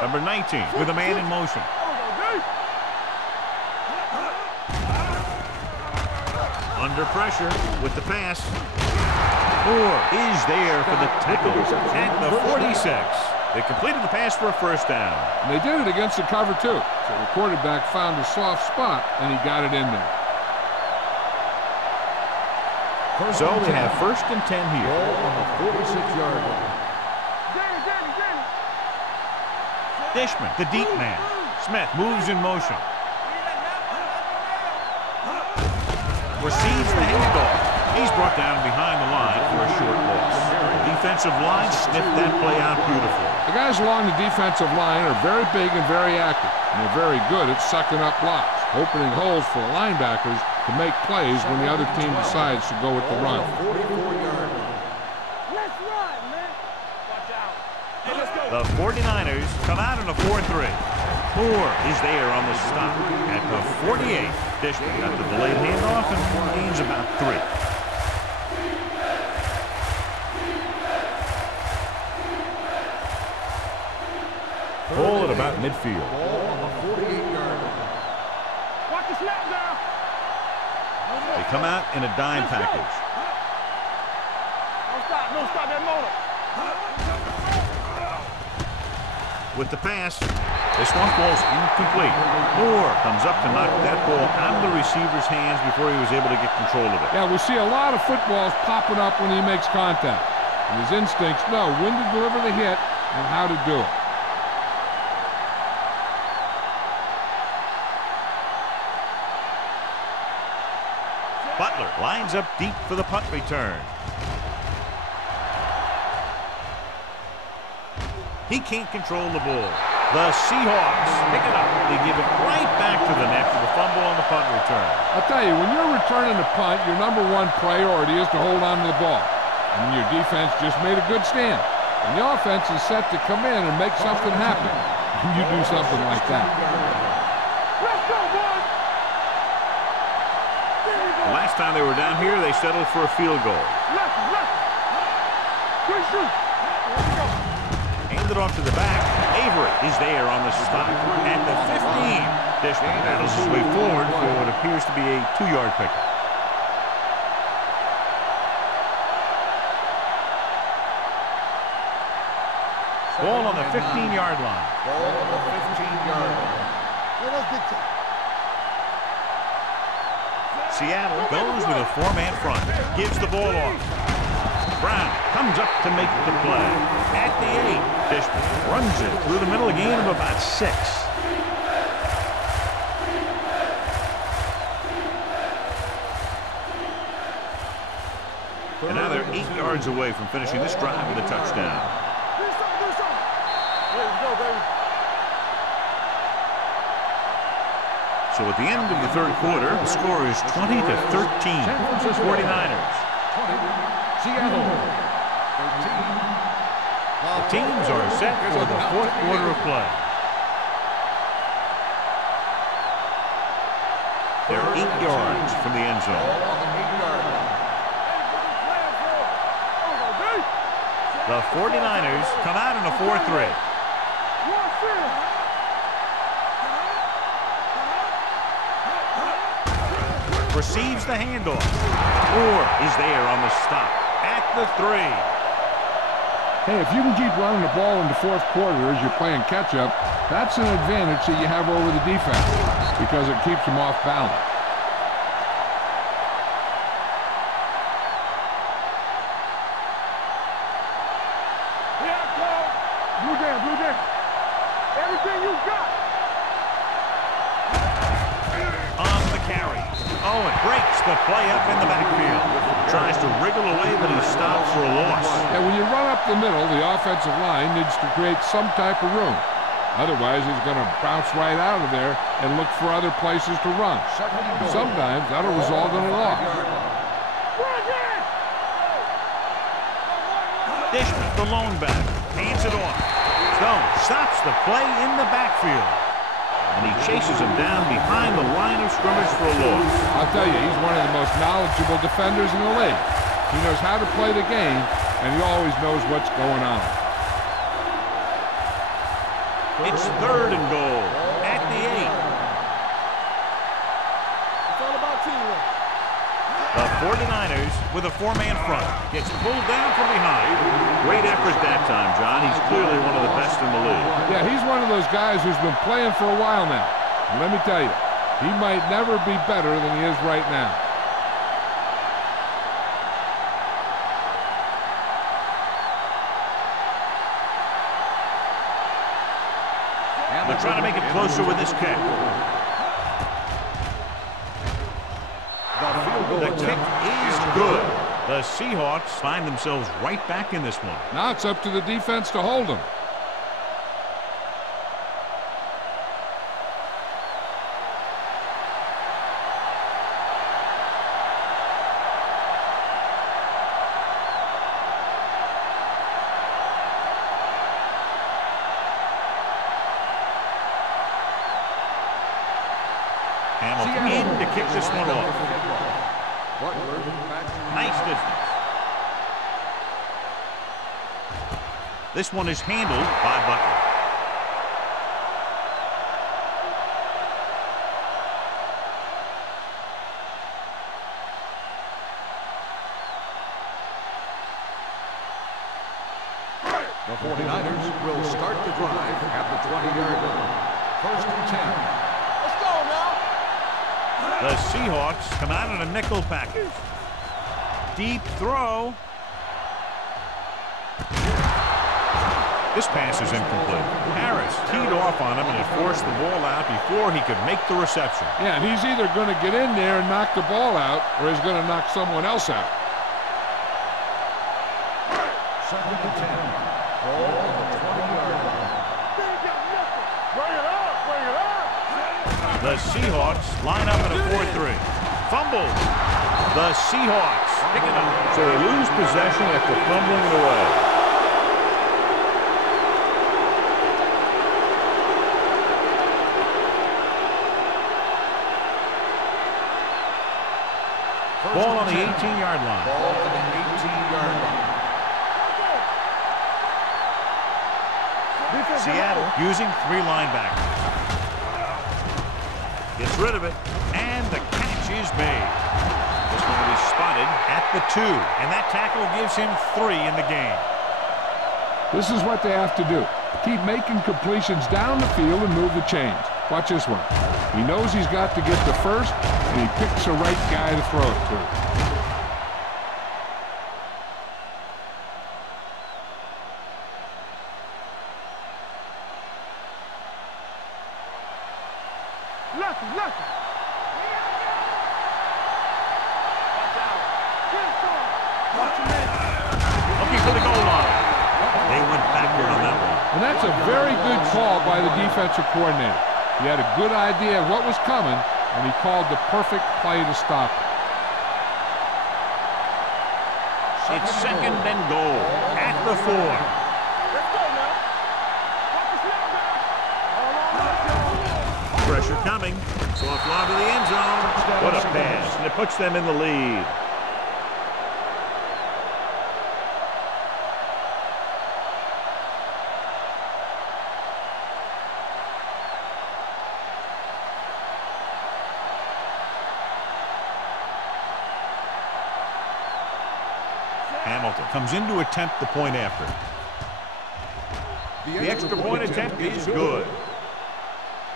Number 19 with a man in motion. Under pressure with the pass. Moore is there for the tackle at the 46. They completed the pass for a first down. And they did it against the cover, too. So the quarterback found a soft spot, and he got it in there. So they have first and 10 here. Ball on the 46-yard line. Dishman, the deep man. Smith moves in motion. Receives the handoff. He's brought down behind the line for a short loss. Defensive line sniffed that play out beautifully. The guys along the defensive line are very big and very active, and they're very good at sucking up blocks, opening holes for the linebackers to make plays when the other team decides to go with the run. Let's run, man. Watch out. Hey, let's go. The 49ers come out in a 4-3. Moore is there on the stop at the 48. Dishman got the delayed handoff and gains about 3. Ball at about midfield. Ball on the 48-yard line. Watch the snap down. They come out in a dime package. No, stop that motor. With the pass, this one falls incomplete. Moore comes up to knock that ball out of the receiver's hands before he was able to get control of it. Yeah, we see a lot of footballs popping up when he makes contact. And his instincts know when to deliver the hit and how to do it. Butler lines up deep for the punt return. He can't control the ball. The Seahawks pick it up. They give it right back to them after the fumble on the punt return. I'll tell you, when you're returning a punt, your #1 priority is to hold on to the ball. And your defense just made a good stand. And the offense is set to come in and make something happen. And you do something like that. Let's go, boys. The last time they were down here, they settled for a field goal. Left. Good shoot. Handed off to the back. Avery is there on the stop. At the 15, Dishman battles his way forward for what appears to be a 2-yard pickup. Ball on the 15-yard line. Ball on the 15-yard line. Seattle goes with a 4-man front. Gives the ball off. Brown comes up to make the play. At the 8, Dishman runs it through the middle, a gain of about 6. And now they're 8 yards away from finishing this drive with a touchdown. So at the end of the third quarter, the score is 20-13. 49ers. 20. Seattle. 13. The teams are set for the fourth quarter of play. They're 8 yards from the end zone. Ball on the 8-yard line. The 49ers come out in a 4-3. Receives the handoff. Moore is there on the stop at the 3. Hey, if you can keep running the ball in the fourth quarter as you're playing catch-up, that's an advantage that you have over the defense because it keeps them off balance. Blue Jam. Everything you got. On the carry. Oh, it breaks the play up in the backfield. Tries to wriggle away, but he's stopped for a loss. Yeah, when you run up the middle, the offensive line needs to create some type of room. Otherwise, he's going to bounce right out of there and look for other places to run. Sometimes that'll result in a loss. Dishman, the lone back, hands it off. Stone stops the play in the backfield. And he chases him down behind the line of scrimmage for a loss. I'll tell you, he's one of the most knowledgeable defenders in the league. He knows how to play the game, and he always knows what's going on. It's 3rd and goal at the 8. It's all about teamwork. The 49ers with a 4-man front. Gets pulled down from behind. Great effort that time, John. He's clearly one of the best in the league. Yeah, he's one of those guys who's been playing for a while now. And let me tell you, he might never be better than he is right now. They're trying to make it closer with this kick. The kick is good. The Seahawks find themselves right back in this one. Now it's up to the defense to hold him. Hamilton in to kick this one off. Nice distance. This one is handled by Butler. The 49ers will start the drive at the 20-yard line. 1st and 10. Let's go now. The Seahawks come out in a nickel package. Deep throw. This pass is incomplete. Harris teed off on him and it forced the ball out before he could make the reception. Yeah, and he's either going to get in there and knock the ball out, or he's going to knock someone else out. 2nd and 10. Ball on the 20-yard line. Bring it up, bring it up. The Seahawks line up in a 4-3. Fumble. The Seahawks pick it up. So they lose possession after fumbling it away. Ball on the 18-yard line. Ball on the 18-yard line. Seattle using 3 linebackers. Gets rid of it, and the catch is made. This one will be spotted at the 2, and that tackle gives him 3 in the game. This is what they have to do. Keep making completions down the field and move the chains. Watch this one. He knows he's got to get the first, and he picks the right guy to throw it to. Lucky. Looking for the goal line. They went backward on that one. And that's a very good call by the defensive coordinator. He had a good idea of what was coming, and he called the perfect play to stop it. It's 2nd and goal at the 4. Let's go now. Pressure coming. Soft line to the end zone. What a pass, and it puts them in the lead. Hamilton comes in to attempt the point after. The extra point attempt is good.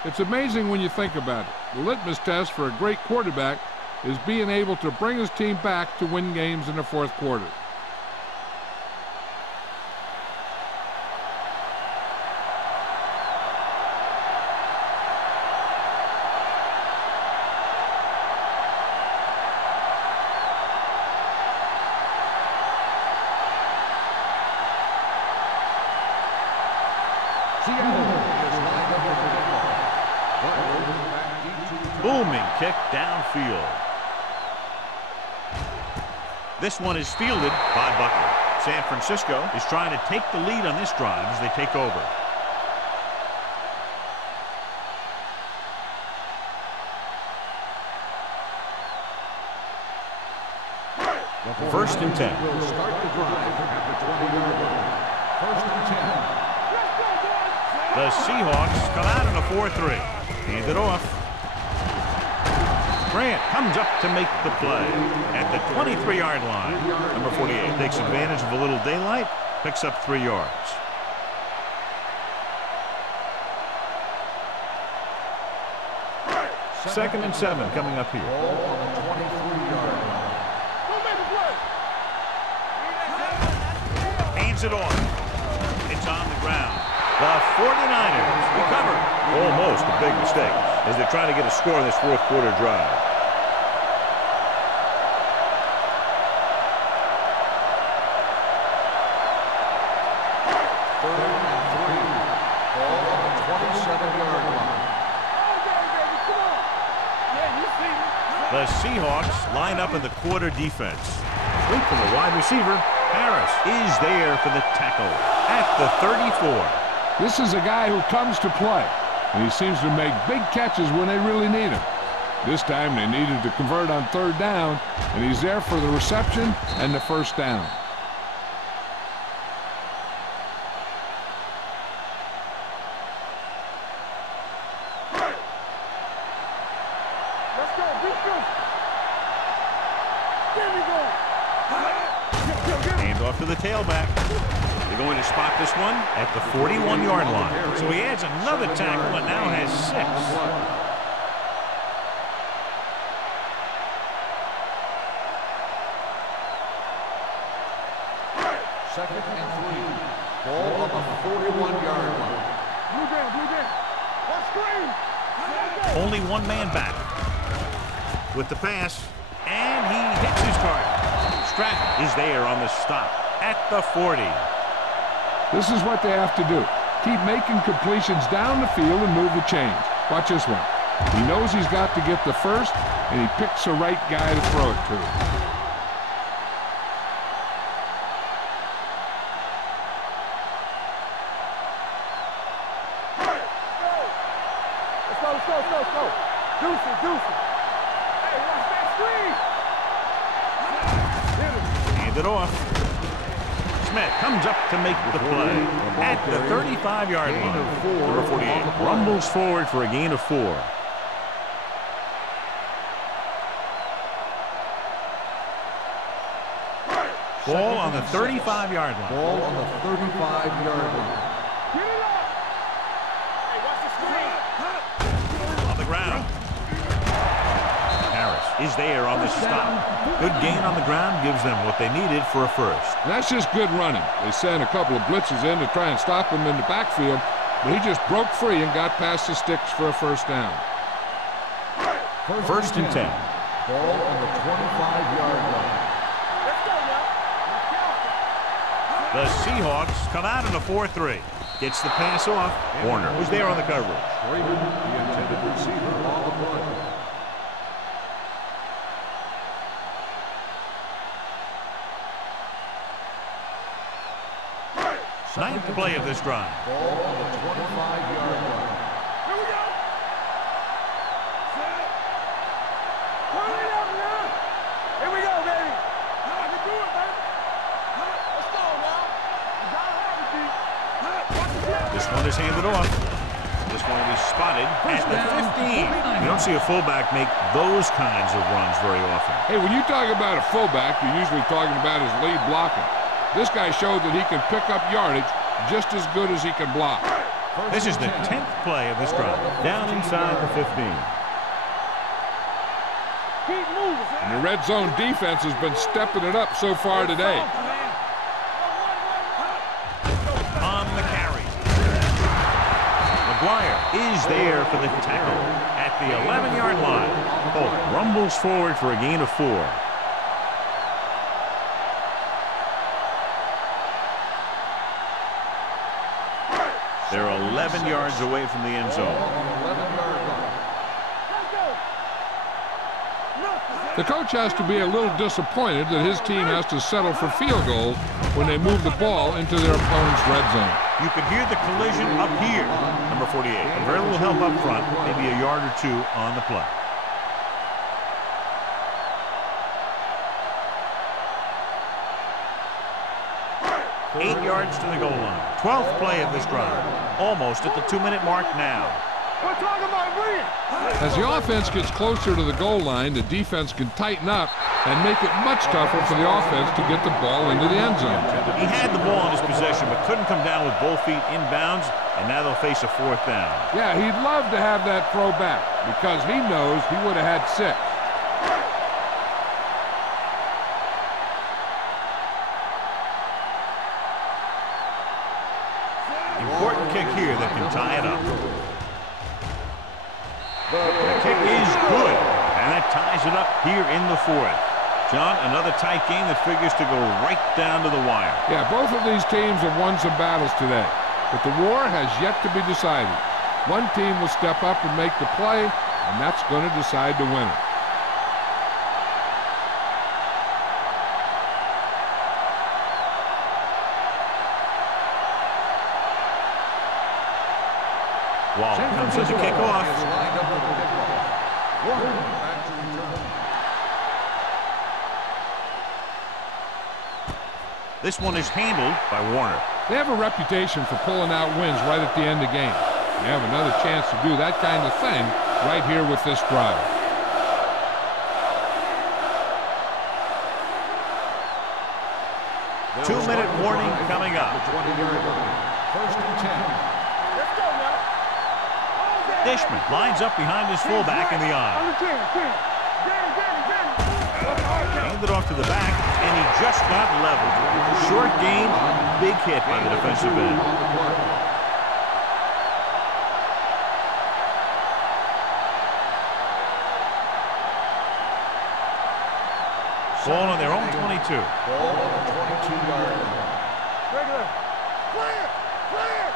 It's amazing when you think about it. The litmus test for a great quarterback is being able to bring his team back to win games in the 4th quarter. Booming kick downfield. This one is fielded by Butler. San Francisco is trying to take the lead on this drive as they take over. First and 10. Will start the drive at the 20-yard line. 1st and 10. The Seahawks come out in a 4-3. Hand it off. Grant comes up to make the play at the 23-yard line. Number 48 takes advantage of a little daylight, picks up 3 yards. Second and 7 coming up here. Ball on the 23-yard line. Hands it off. It's on the ground. The 49ers recover. Almost a big mistake as they're trying to get a score in this 4th quarter drive. The Seahawks line up in the quarter defense. Sweep from the wide receiver. Harris is there for the tackle at the 34. This is a guy who comes to play, and he seems to make big catches when they really need him. This time they needed to convert on 3rd down, and he's there for the reception and the 1st down. Hand off to the tailback. They going to spot this one at the 41-yard line. So he adds another tackle and now has 6. Second and 3. Ball on the 41-yard line. Blue game. Let's screen. Only one man back. With the pass, and he hits his target. Stratton is there on the stop at the 40. This is what they have to do. Keep making completions down the field and move the chains. Watch this one. He knows he's got to get the first, and he picks the right guy to throw it to. Let's go. Deuce. Hey, watch that screen. Hand it off. Smith comes up to make the play at the 35-yard line. Number 48 rumbles forward for a gain of 4. Ball on the 35-yard line. Ball on the 35-yard line. Get it up. Hey, watch the screen. On the ground. Harris is there on the stop. Good gain on the ground gives them what they needed for a first. And that's just good running. They sent a couple of blitzes in to try and stop him in the backfield, but he just broke free and got past the sticks for a first down. First and 10. Ball on the 25-yard line. Let's go now. The Seahawks come out in a 4-3. Gets the pass off. Warner was there on the coverage. Schrader, the intended receiver on the play. Ninth play of this drive. Ball on the 25-yard line. Here we go. Set it. Turn it up now. Here we go, baby. I can do it, baby. Let's go now. You gotta have it, D. Watch the play. This one is handed off. This one will be spotted at the 15. You don't see a fullback make those kinds of runs very often. Hey, when you talk about a fullback, you're usually talking about his lead blocking. This guy showed that he can pick up yardage just as good as he can block. This is the 10th play of this drive. Down inside the 15. Keep moving. And the red zone defense has been stepping it up so far today. On the carry. McGuire is there for the tackle at the 11-yard line. Holt rumbles forward for a gain of 4. They're 11 yards away from the end zone. The coach has to be a little disappointed that his team has to settle for field goals when they move the ball into their opponent's red zone. You can hear the collision up here. Number 48. And very little help up front, maybe a yard or 2 on the play. Eight yards to the goal line. 12th play of this drive. Almost at the 2-minute mark now. We're talking about bringing. As the offense gets closer to the goal line, the defense can tighten up and make it much tougher for the offense to get the ball into the end zone. He had the ball in his possession, but couldn't come down with both feet inbounds, and now they'll face a 4th down. Yeah, he'd love to have that throw back because he knows he would have had 6. Important kick here that can tie it up. The kick is good, and that ties it up here in the 4th. John, another tight game that figures to go right down to the wire. Yeah, both of these teams have won some battles today, but the war has yet to be decided. One team will step up and make the play, and that's going to decide the winner. Wall comes as a kickoff. This one is handled by Warner. They have a reputation for pulling out wins right at the end of games. They have another chance to do that kind of thing right here with this drive. The 2-minute warning coming up. 20-yard line. First and 10. Let's go now. Dishman lines up behind his fullback in the eye. Handed off to the back, and he just got leveled. Short gain, big hit by the defensive end. Ball on their own 22. Ball on the 22-yard line. Regular. Clear. Clear.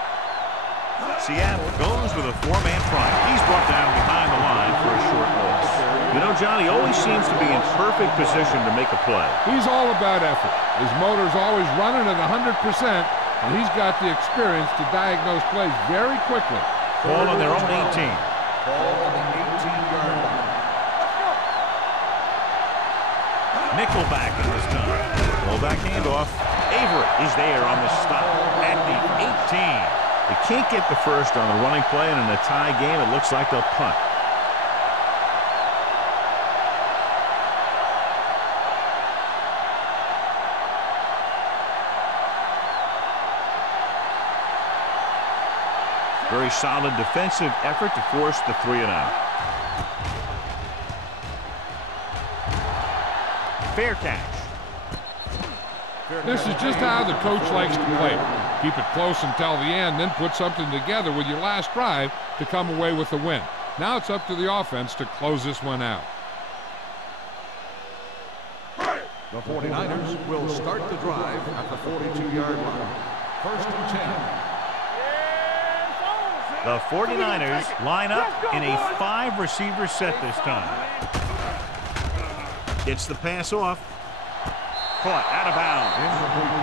Seattle goes with a 4-man front. He's brought down behind the line for a short loss. You know, John, he always seems to be in perfect position to make a play. He's all about effort. His motor's always running at 100%, and he's got the experience to diagnose plays very quickly. Ball on their own 18. Ball on the 18-yard line. Nickelback in this time. Fullback handoff. Avery is there on the stop at the 18. They can't get the first on the running play, and in a tie game, it looks like they'll punt. Very solid defensive effort to force the 3-and-out. Fair catch. This is just how the coach likes to play it. Keep it close until the end, then put something together with your last drive to come away with the win. Now it's up to the offense to close this one out. The 49ers will start the drive at the 42-yard line. First and 10. The 49ers line up in a 5-receiver set this time. Gets the pass off. Caught out of bounds.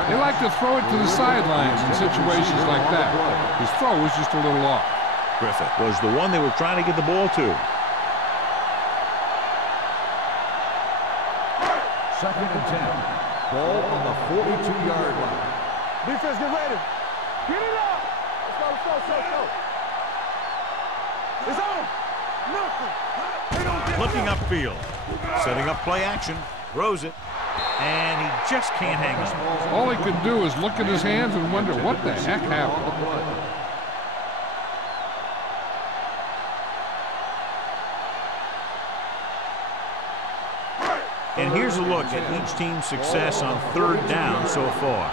They like to throw it to the sidelines in situations like that. His throw was just a little off. Griffith was the one they were trying to get the ball to. Second and 10. Ball on the 42-yard line. Defense, get ready. Get it up. Let's go, let's go, let's go. It's on. Nothing. They don't get Looking upfield. Setting up play action. Throws it. And he just can't hang on. All he can do is look at his hands and wonder what the heck happened. And here's a look at each team's success on 3rd down so far.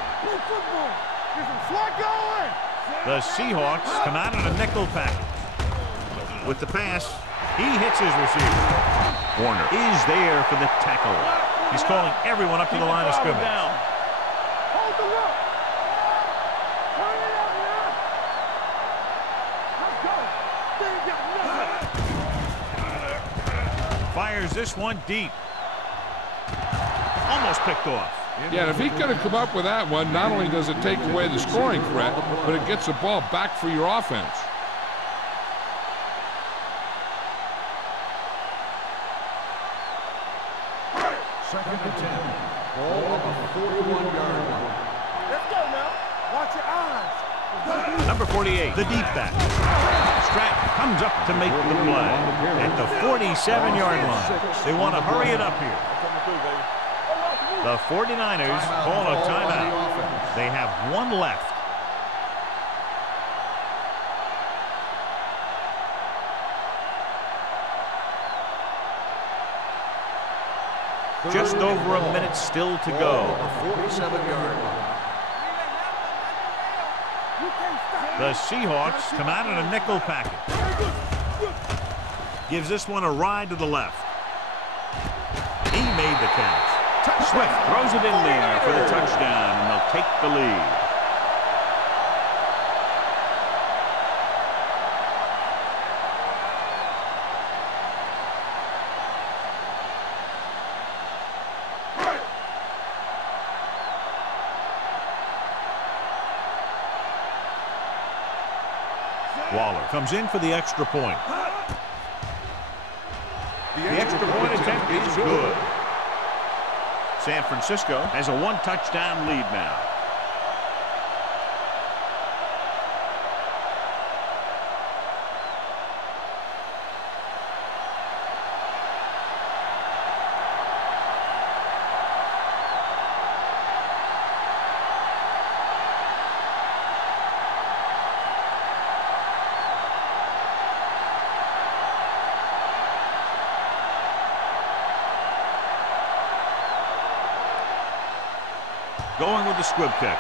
The Seahawks come out in a nickel package. With the pass, he hits his receiver. Warner is there for the tackle. He's calling everyone up to the line of scrimmage. Hold the look. Turn it up now. Let's go. They ain't got nothing. Fires this one deep. Almost picked off. Yeah, if he could have come up with that one, not only does it take away the scoring threat, but it gets the ball back for your offense. Second and 10. Ball on the 41-yard line. Let's go now. Watch your eyes. Number 48, the deep back. Stratton comes up to make the play at the 47-yard line. They want to hurry it up here. The 49ers call a timeout. They have one left. Just over a minute still to go. 47-yard line. The Seahawks come out in a nickel package. Gives this one a ride to the left. He made the catch. Swift throws it in there for the touchdown, and they'll take the lead. Waller comes in for the extra point. The extra point attempt is good. San Francisco has a 1-touchdown lead now. going with the squib kick.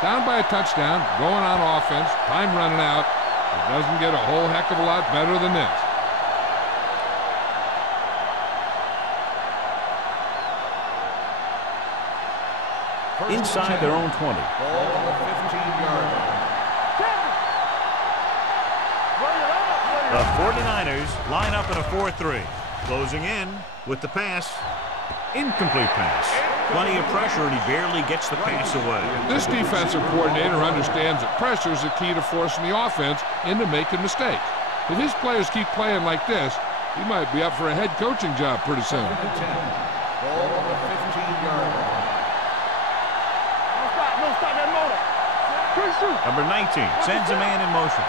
Down by a touchdown, going on offense, time running out. It doesn't get a whole heck of a lot better than this. Inside their own 20. Ball on the 15-yard line. The 49ers line up in a 4-3. Closing in with the pass. Incomplete pass. Plenty of pressure, and he barely gets the pass away. This defensive coordinator understands that pressure is the key to forcing the offense into making mistakes. If his players keep playing like this, he might be up for a head coaching job pretty soon. Ball on the 15-yard line. No stop that motor. Number 19 sends a man in motion.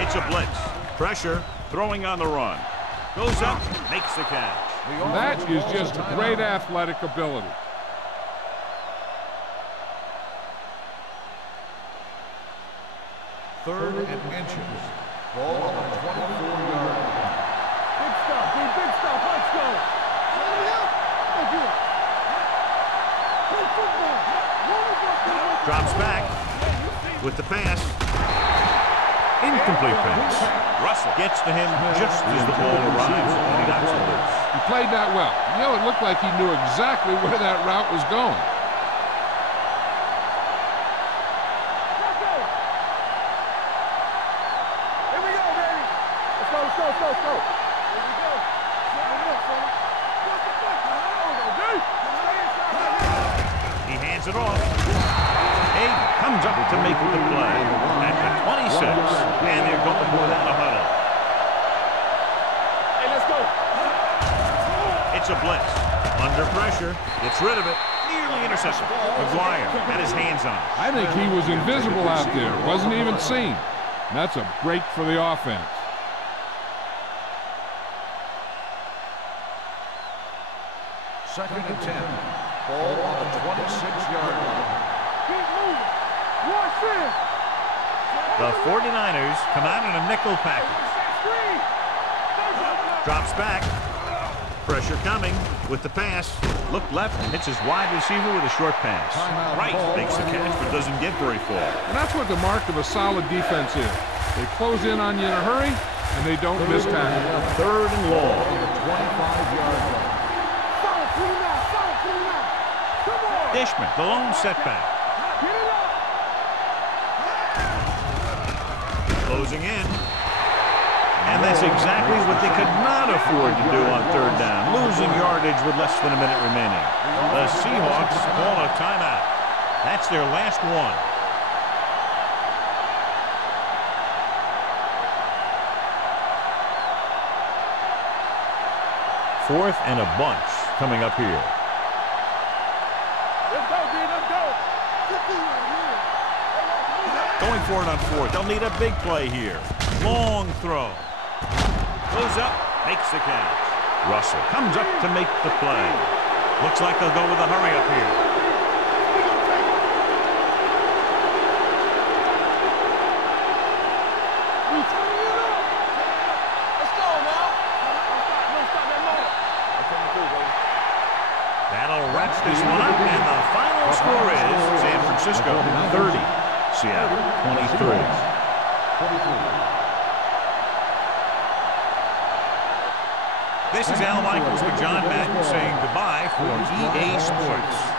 It's a blitz. Pressure, throwing on the run. Goes up, makes the catch. That is just great athletic ability. Third and inches. Ball on the 24-yard line. Big stuff, dude. Big stuff. Let's go. Drops back with the pass. Incomplete pass. Russell gets to him just as the ball arrives and he knocks it loose. He played that well. You know, it looked like he knew exactly where that route was going. Here we go, baby. Let's go, let's go, let's go, let's go. Here we go. He hands it off. Hayden comes up to make the play at the 26, and they're going without a huddle. Hey, let's go. It's a blitz. Under pressure, gets rid of it, nearly intercepted. McGuire had his hands on it. I think he was invisible out there, wasn't even seen. That's a break for the offense. Second and 10. Ball on the 26-yard line. Keep moving. Watch this. The 49ers come out in a nickel package. Drops back. Pressure coming with the pass. Look left and hits his wide receiver with a short pass. Right makes the catch but doesn't get very far. And that's what the mark of a solid defense is. They close in on you in a hurry, and they don't miss tackle. Third and long. On the 25-yard line. Dishman, the lone setback. Closing in. And that's exactly what they could not afford to do on third down, losing yardage with less than a minute remaining. The Seahawks call a timeout. That's their last one. Fourth and a bunch coming up here. Let's go, D. Let's go. Going for it on fourth. They'll need a big play here. Long throw. Goes up, makes the catch. Russell comes up to make the play. Looks like they'll go with a hurry up here. Let's go now. No stop that motor. That'll wrap this one up, and the final score is San Francisco 30, Seattle 23. This is Al Michaels with John Madden saying goodbye for EA Sports.